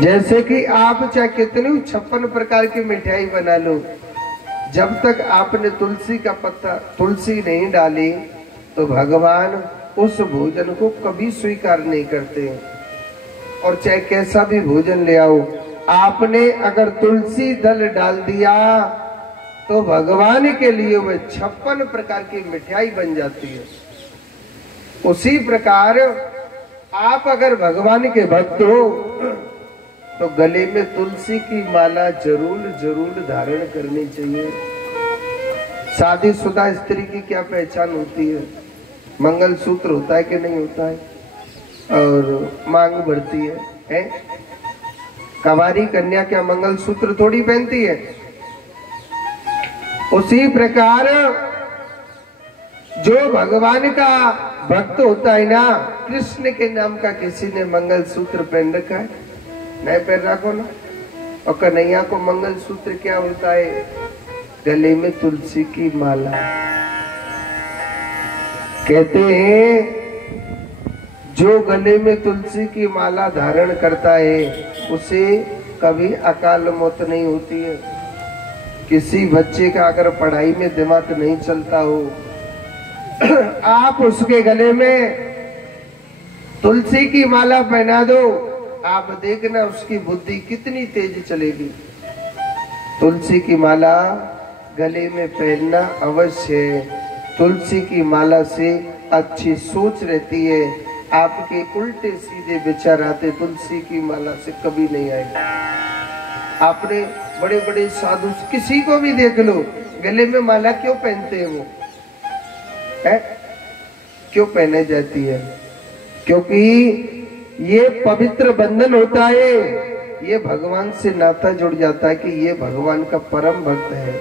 जैसे कि आप चाहे कितनी 56 प्रकार की मिठाई बना लो, जब तक आपने तुलसी का पत्ता, तुलसी नहीं डाली तो भगवान उस भोजन को कभी स्वीकार नहीं करते। और चाहे कैसा भी भोजन ले आओ, आपने अगर तुलसी दल डाल दिया तो भगवान के लिए वह 56 प्रकार की मिठाई बन जाती है। उसी प्रकार आप अगर भगवान के भक्त हो तो गले में तुलसी की माला जरूर जरूर धारण करनी चाहिए। शादीशुदा स्त्री की क्या पहचान होती है? मंगलसूत्र होता है कि नहीं होता है? और मांग बढ़ती है? कवारी कन्या क्या मंगलसूत्र थोड़ी पहनती है? उसी प्रकार जो भगवान का भक्त होता है ना, कृष्ण के नाम का किसी ने मंगलसूत्र पहन रखा है? नहीं पहन रखो ना। और कन्हैया को मंगलसूत्र क्या होता है? गले में तुलसी की माला। कहते हैं जो गले में तुलसी की माला धारण करता है उसे कभी अकाल मौत नहीं होती है। किसी बच्चे का अगर पढ़ाई में दिमाग नहीं चलता हो, आप उसके गले में तुलसी की माला पहना दो, आप देखना उसकी बुद्धि कितनी तेज चलेगी। तुलसी की माला गले में पहनना अवश्य है। तुलसी की माला से अच्छी सोच रहती है, आपके उल्टे सीधे विचार आते तुलसी की माला से कभी नहीं आएगा। आपने बड़े बड़े साधु किसी को भी देख लो, गले में माला क्यों पहनते हैं? वो है क्यों पहने जाती है? क्योंकि ये पवित्र बंधन होता है, ये भगवान से नाता जुड़ जाता है कि ये भगवान का परम भक्त है।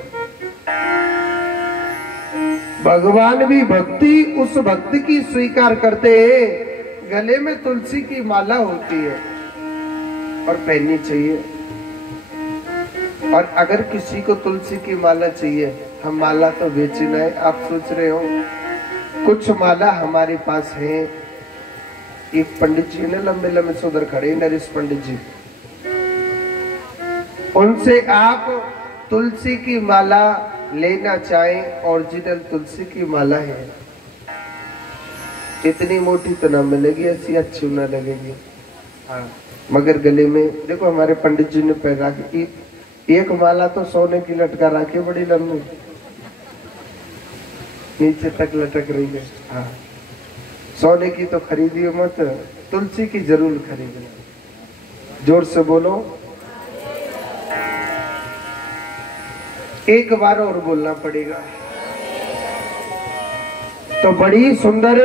भगवान भी भक्ति उस भक्ति की स्वीकार करते हैं। गले में तुलसी की माला होती है और पहननी चाहिए। और अगर किसी को तुलसी की माला चाहिए, हम माला तो बेचना है। आप सोच रहे हो कुछ माला हमारे पास है। एक पंडित जी ने लंबे लंबे से उधर खड़े, नरेश पंडित जी, उनसे आप तुलसी की माला लेना चाहें, ओरिजिनल तुलसी की माला है। इतनी मोटी तो ना मिलेगी, ऐसी अच्छी ना लगेगी। हाँ, मगर गले में देखो हमारे पंडित जी ने पहना के एक माला तो सोने की लटका रखी, बड़ी लंबी, नीचे तक लटक रही है। हाँ, सोने की तो खरीदियो मत, तुलसी की जरूर खरीदना। जोर से बोलो। एक बार और बोलना पड़ेगा। तो बड़ी सुंदर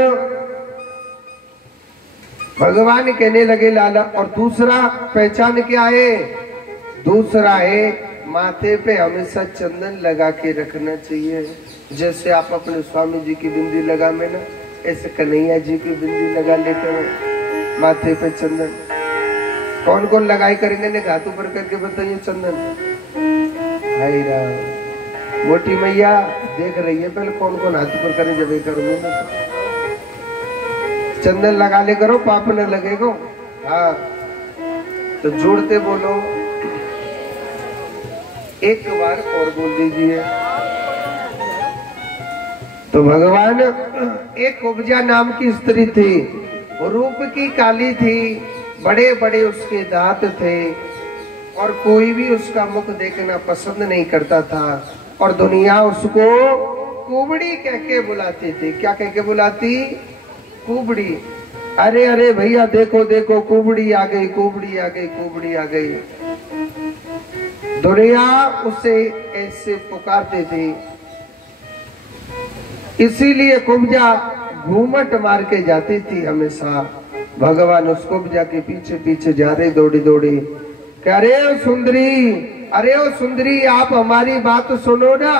भगवान कहने लगे लाला। और दूसरा पहचान क्या है? दूसरा है माथे पे हमेशा चंदन लगा के रखना चाहिए। जैसे आप अपने स्वामी जी की बिंदी लगा में ना, ऐसे कन्हैया जी की बिंदी लगा लेकर माथे पे चंदन। कौन कौन लगाई करेंगे ने हाथ ऊपर करके बताइए चंदन। हाय राम, मोटी मैया देख रही है पहले कौन कौन हाथ ऊपर करें, जब करूंगे चंदन लगा ले करो, पाप न लगेगा। हाँ तो जोड़ते बोलो, एक बार और बोल दीजिए। तो भगवान, एक कुब्जा नाम की स्त्री थी, रूप की काली थी, बड़े बड़े उसके दांत थे और कोई भी उसका मुख देखना पसंद नहीं करता था और दुनिया उसको कुबड़ी कह के बुलाती थी। क्या कह के बुलाती? कुबड़ी। अरे अरे भैया देखो देखो कुबड़ी आ गई, कुबड़ी आ गई, कुबड़ी आ गई। दुनिया उसे ऐसे पुकारते थे। इसीलिए कुब्जा घूमट मार के जाती थी हमेशा। भगवान उस कुब्जा के पीछे पीछे जा रहे दौड़ी दौड़ी, कह अरे ओ सुंदरी, अरे ओ सुंदरी आप हमारी बात सुनो ना।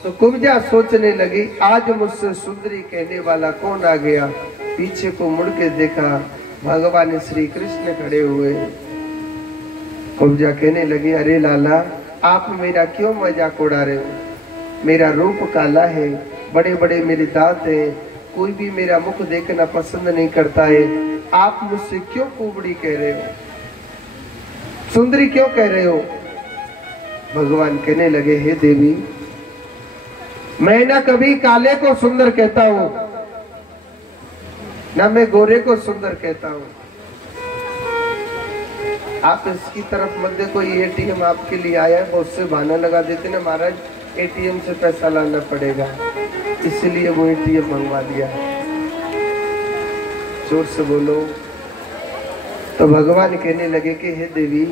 तो कुब्जा सोचने लगी आज मुझसे सुंदरी कहने वाला कौन आ गया। पीछे को मुड़ के देखा, भगवान श्री कृष्ण खड़े हुए। कुब्जा कहने लगी अरे लाला आप मेरा क्यों मजाक उड़ा रहे हो? मेरा रूप काला है, बड़े बड़े मेरे दांत हैं, कोई भी मेरा मुख देखना पसंद नहीं करता है। आप मुझसे क्यों कुबड़ी कह रहे हो, सुंदरी क्यों कह रहे हो? भगवान कहने लगे हे देवी, मैं ना कभी काले को सुंदर कहता हूं, ना मैं गोरे को सुंदर कहता हूं। आप इसकी तरफ मत देखो, ये एटीएम आपके लिए आया है, बहुत से बहाना लगा देते ना महाराज एटीएम से पैसा लाना पड़ेगा, इसलिए वो एटीएम मंगवा दिया। जोर से बोलो। तो भगवान कहने लगे कि हे देवी,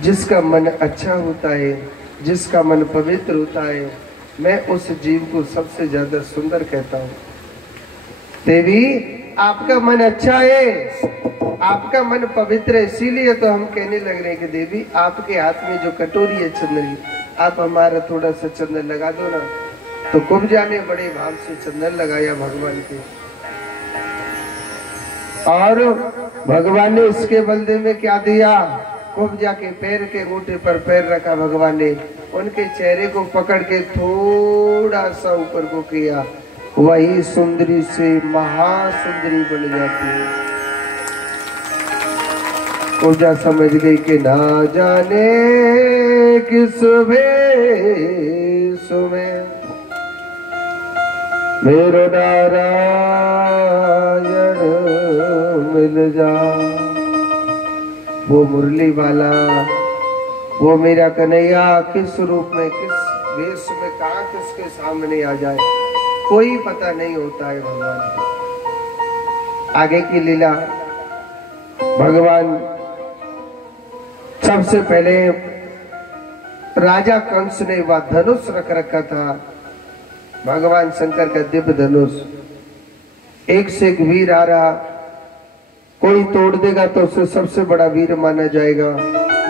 जिसका मन अच्छा होता है, जिसका मन पवित्र होता है, मैं उस जीव को सबसे ज्यादा सुंदर कहता हूँ। देवी आपका मन अच्छा है, आपका मन पवित्र है, इसीलिए तो हम कहने लग रहे हैं कि देवी आपके हाथ में जो कटोरी है चंदन, आप हमारा थोड़ा सा चंदन लगा दो ना। तो कुब्जा ने बड़े भाव से चंदन लगाया भगवान के, और भगवान ने इसके बदले में क्या दिया? कुब्जा के पैर के घूंटे पर पैर रखा भगवान ने, उनके चेहरे को पकड़ के थोड़ा सा ऊपर को किया, वही सुंदरी से महासुंदरी बन जाती है। कुब्जा समझ गई कि ना जाने किस भेष में मेरो नारायण मिल जा। वो मुरली वाला, वो मेरा कन्हैया किस रूप में, किस वेश में, कहाँ किसके सामने आ जाए, कोई पता नहीं होता है भगवान को। आगे की लीला, भगवान सबसे पहले राजा कंस ने वह धनुष रख रखा था, भगवान शंकर का दिव्य धनुष। एक से एक वीर आ रहा, कोई तोड़ देगा तो उसे सबसे बड़ा वीर माना जाएगा।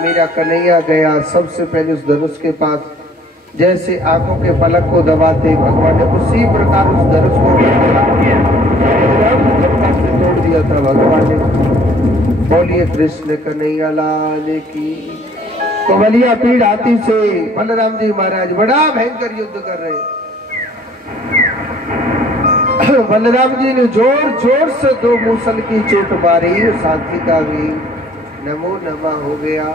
मेरा कन्हैया गया सबसे पहले उस धनुष के पास, जैसे आंखों के पलक को दबाते भगवान ने उसी प्रकार उस धनुष को तोड़ दिया था भगवान ने। बोलिए कृष्ण कन्हैया लाल की। कोवलिया पीड़ हाथी से बलराम जी महाराज बड़ा भयंकर युद्ध कर रहे। बलराम जी ने जोर जोर से दो मूसल की चोट मारी, साथी का भी नमो नमः हो गया।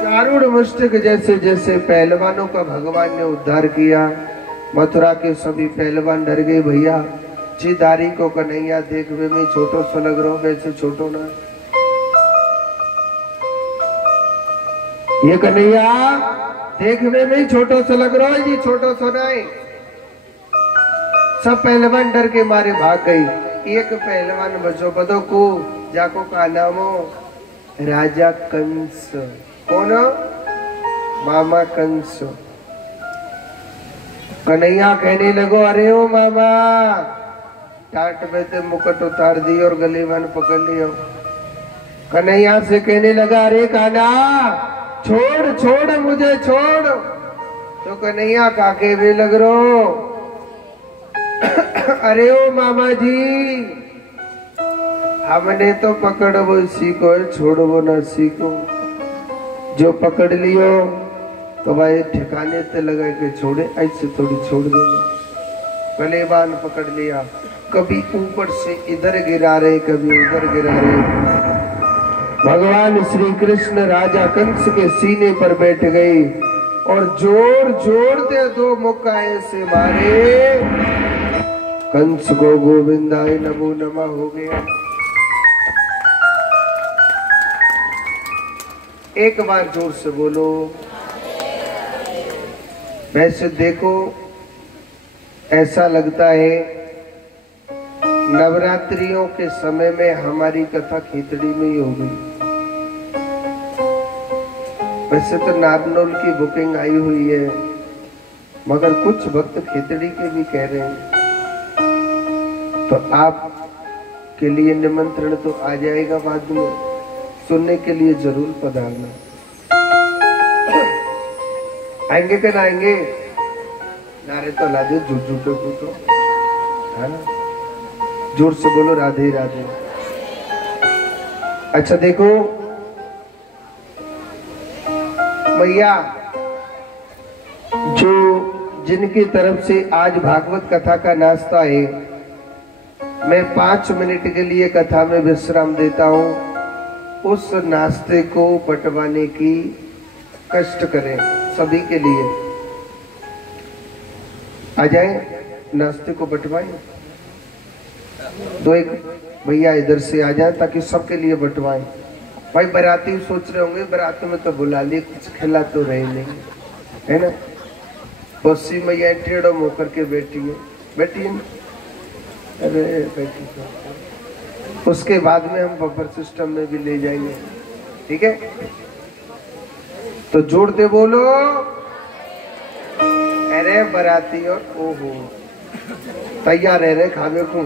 चारूढ़ मुष्टिक जैसे जैसे पहलवानों का भगवान ने उद्धार किया। मथुरा के सभी पहलवान डर गए, भैया जीधारी को कन्हैया देखने में छोटो सा लग रहा, वैसे छोटो ना, ये कन्हैया देखने में छोटो सा लग रहा है, जी छोटो सा नहीं। सब पहलवान डर के मारे भाग गई। एक पहलवान बचो बदो को, जाको का नाम हो राजा कंस। कौन? मामा कंस। कन्हैया कहने लगो अरे ओ मामा, टाट में ते मुकुट उतार दी और गले में पकड़ लियो। कन्हैया से कहने लगा अरे काना छोड़ छोड़ मुझे छोड़। तो कन्हैया काके वे लग रो, अरे ओ मामा जी हमने तो पकड़ो सीखो छोड़ो न सीखो। जो पकड़ लियो तो भाई ठिकाने ते लगा के छोड़े, ऐसे थोड़ी छोड़ देंगे। गलेबान पकड़ लिया, कभी ऊपर से इधर गिरा रहे, कभी उधर गिरा रहे। भगवान श्री कृष्ण राजा कंस के सीने पर बैठ गए और जोर जोर दे दो मुक्का ऐसे मारे, कंस को गोविंदाय नमो नमः हो गया। एक बार जोर से बोलो। वैसे देखो ऐसा लगता है नवरात्रियों के समय में हमारी कथा खिचड़ी में ही हो गई। वैसे तो नारनौल की बुकिंग आई हुई है, मगर कुछ भक्त खिचड़ी के भी कह रहे हैं, तो आप के लिए निमंत्रण तो आ जाएगा बाद में, सुनने के लिए जरूर पधारना। आएंगे कि ना आएंगे? नारे तो ला दो झूठो फूटो, है ना? जोर से बोलो राधे राधे। अच्छा देखो मैया, जो जिनकी तरफ से आज भागवत कथा का नाश्ता है, मैं 5 मिनट के लिए कथा में विश्राम देता हूं। उस नाश्ते को बंटवाने की कष्ट करें सभी के लिए। आ जाए, नाश्ते को बंटवाएं। दो एक भैया इधर से आ जाए ताकि सबके लिए बंटवाएं। भाई बाराती सोच रहे होंगे बारात में तो बुला लिए, कुछ खिला तो रहे नहीं, है ना? बस्सी मैया टेढ़ो मुंह करके बैठी है, बैठी है ना? अरे बैठी तो उसके बाद में हम बफर सिस्टम में भी ले जाएंगे, ठीक है? तो जोड़ते बोलो अरे बराती और ओहो तैयार है रे खावे को।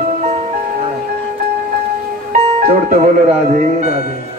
जोड़ते बोलो राधे राधे।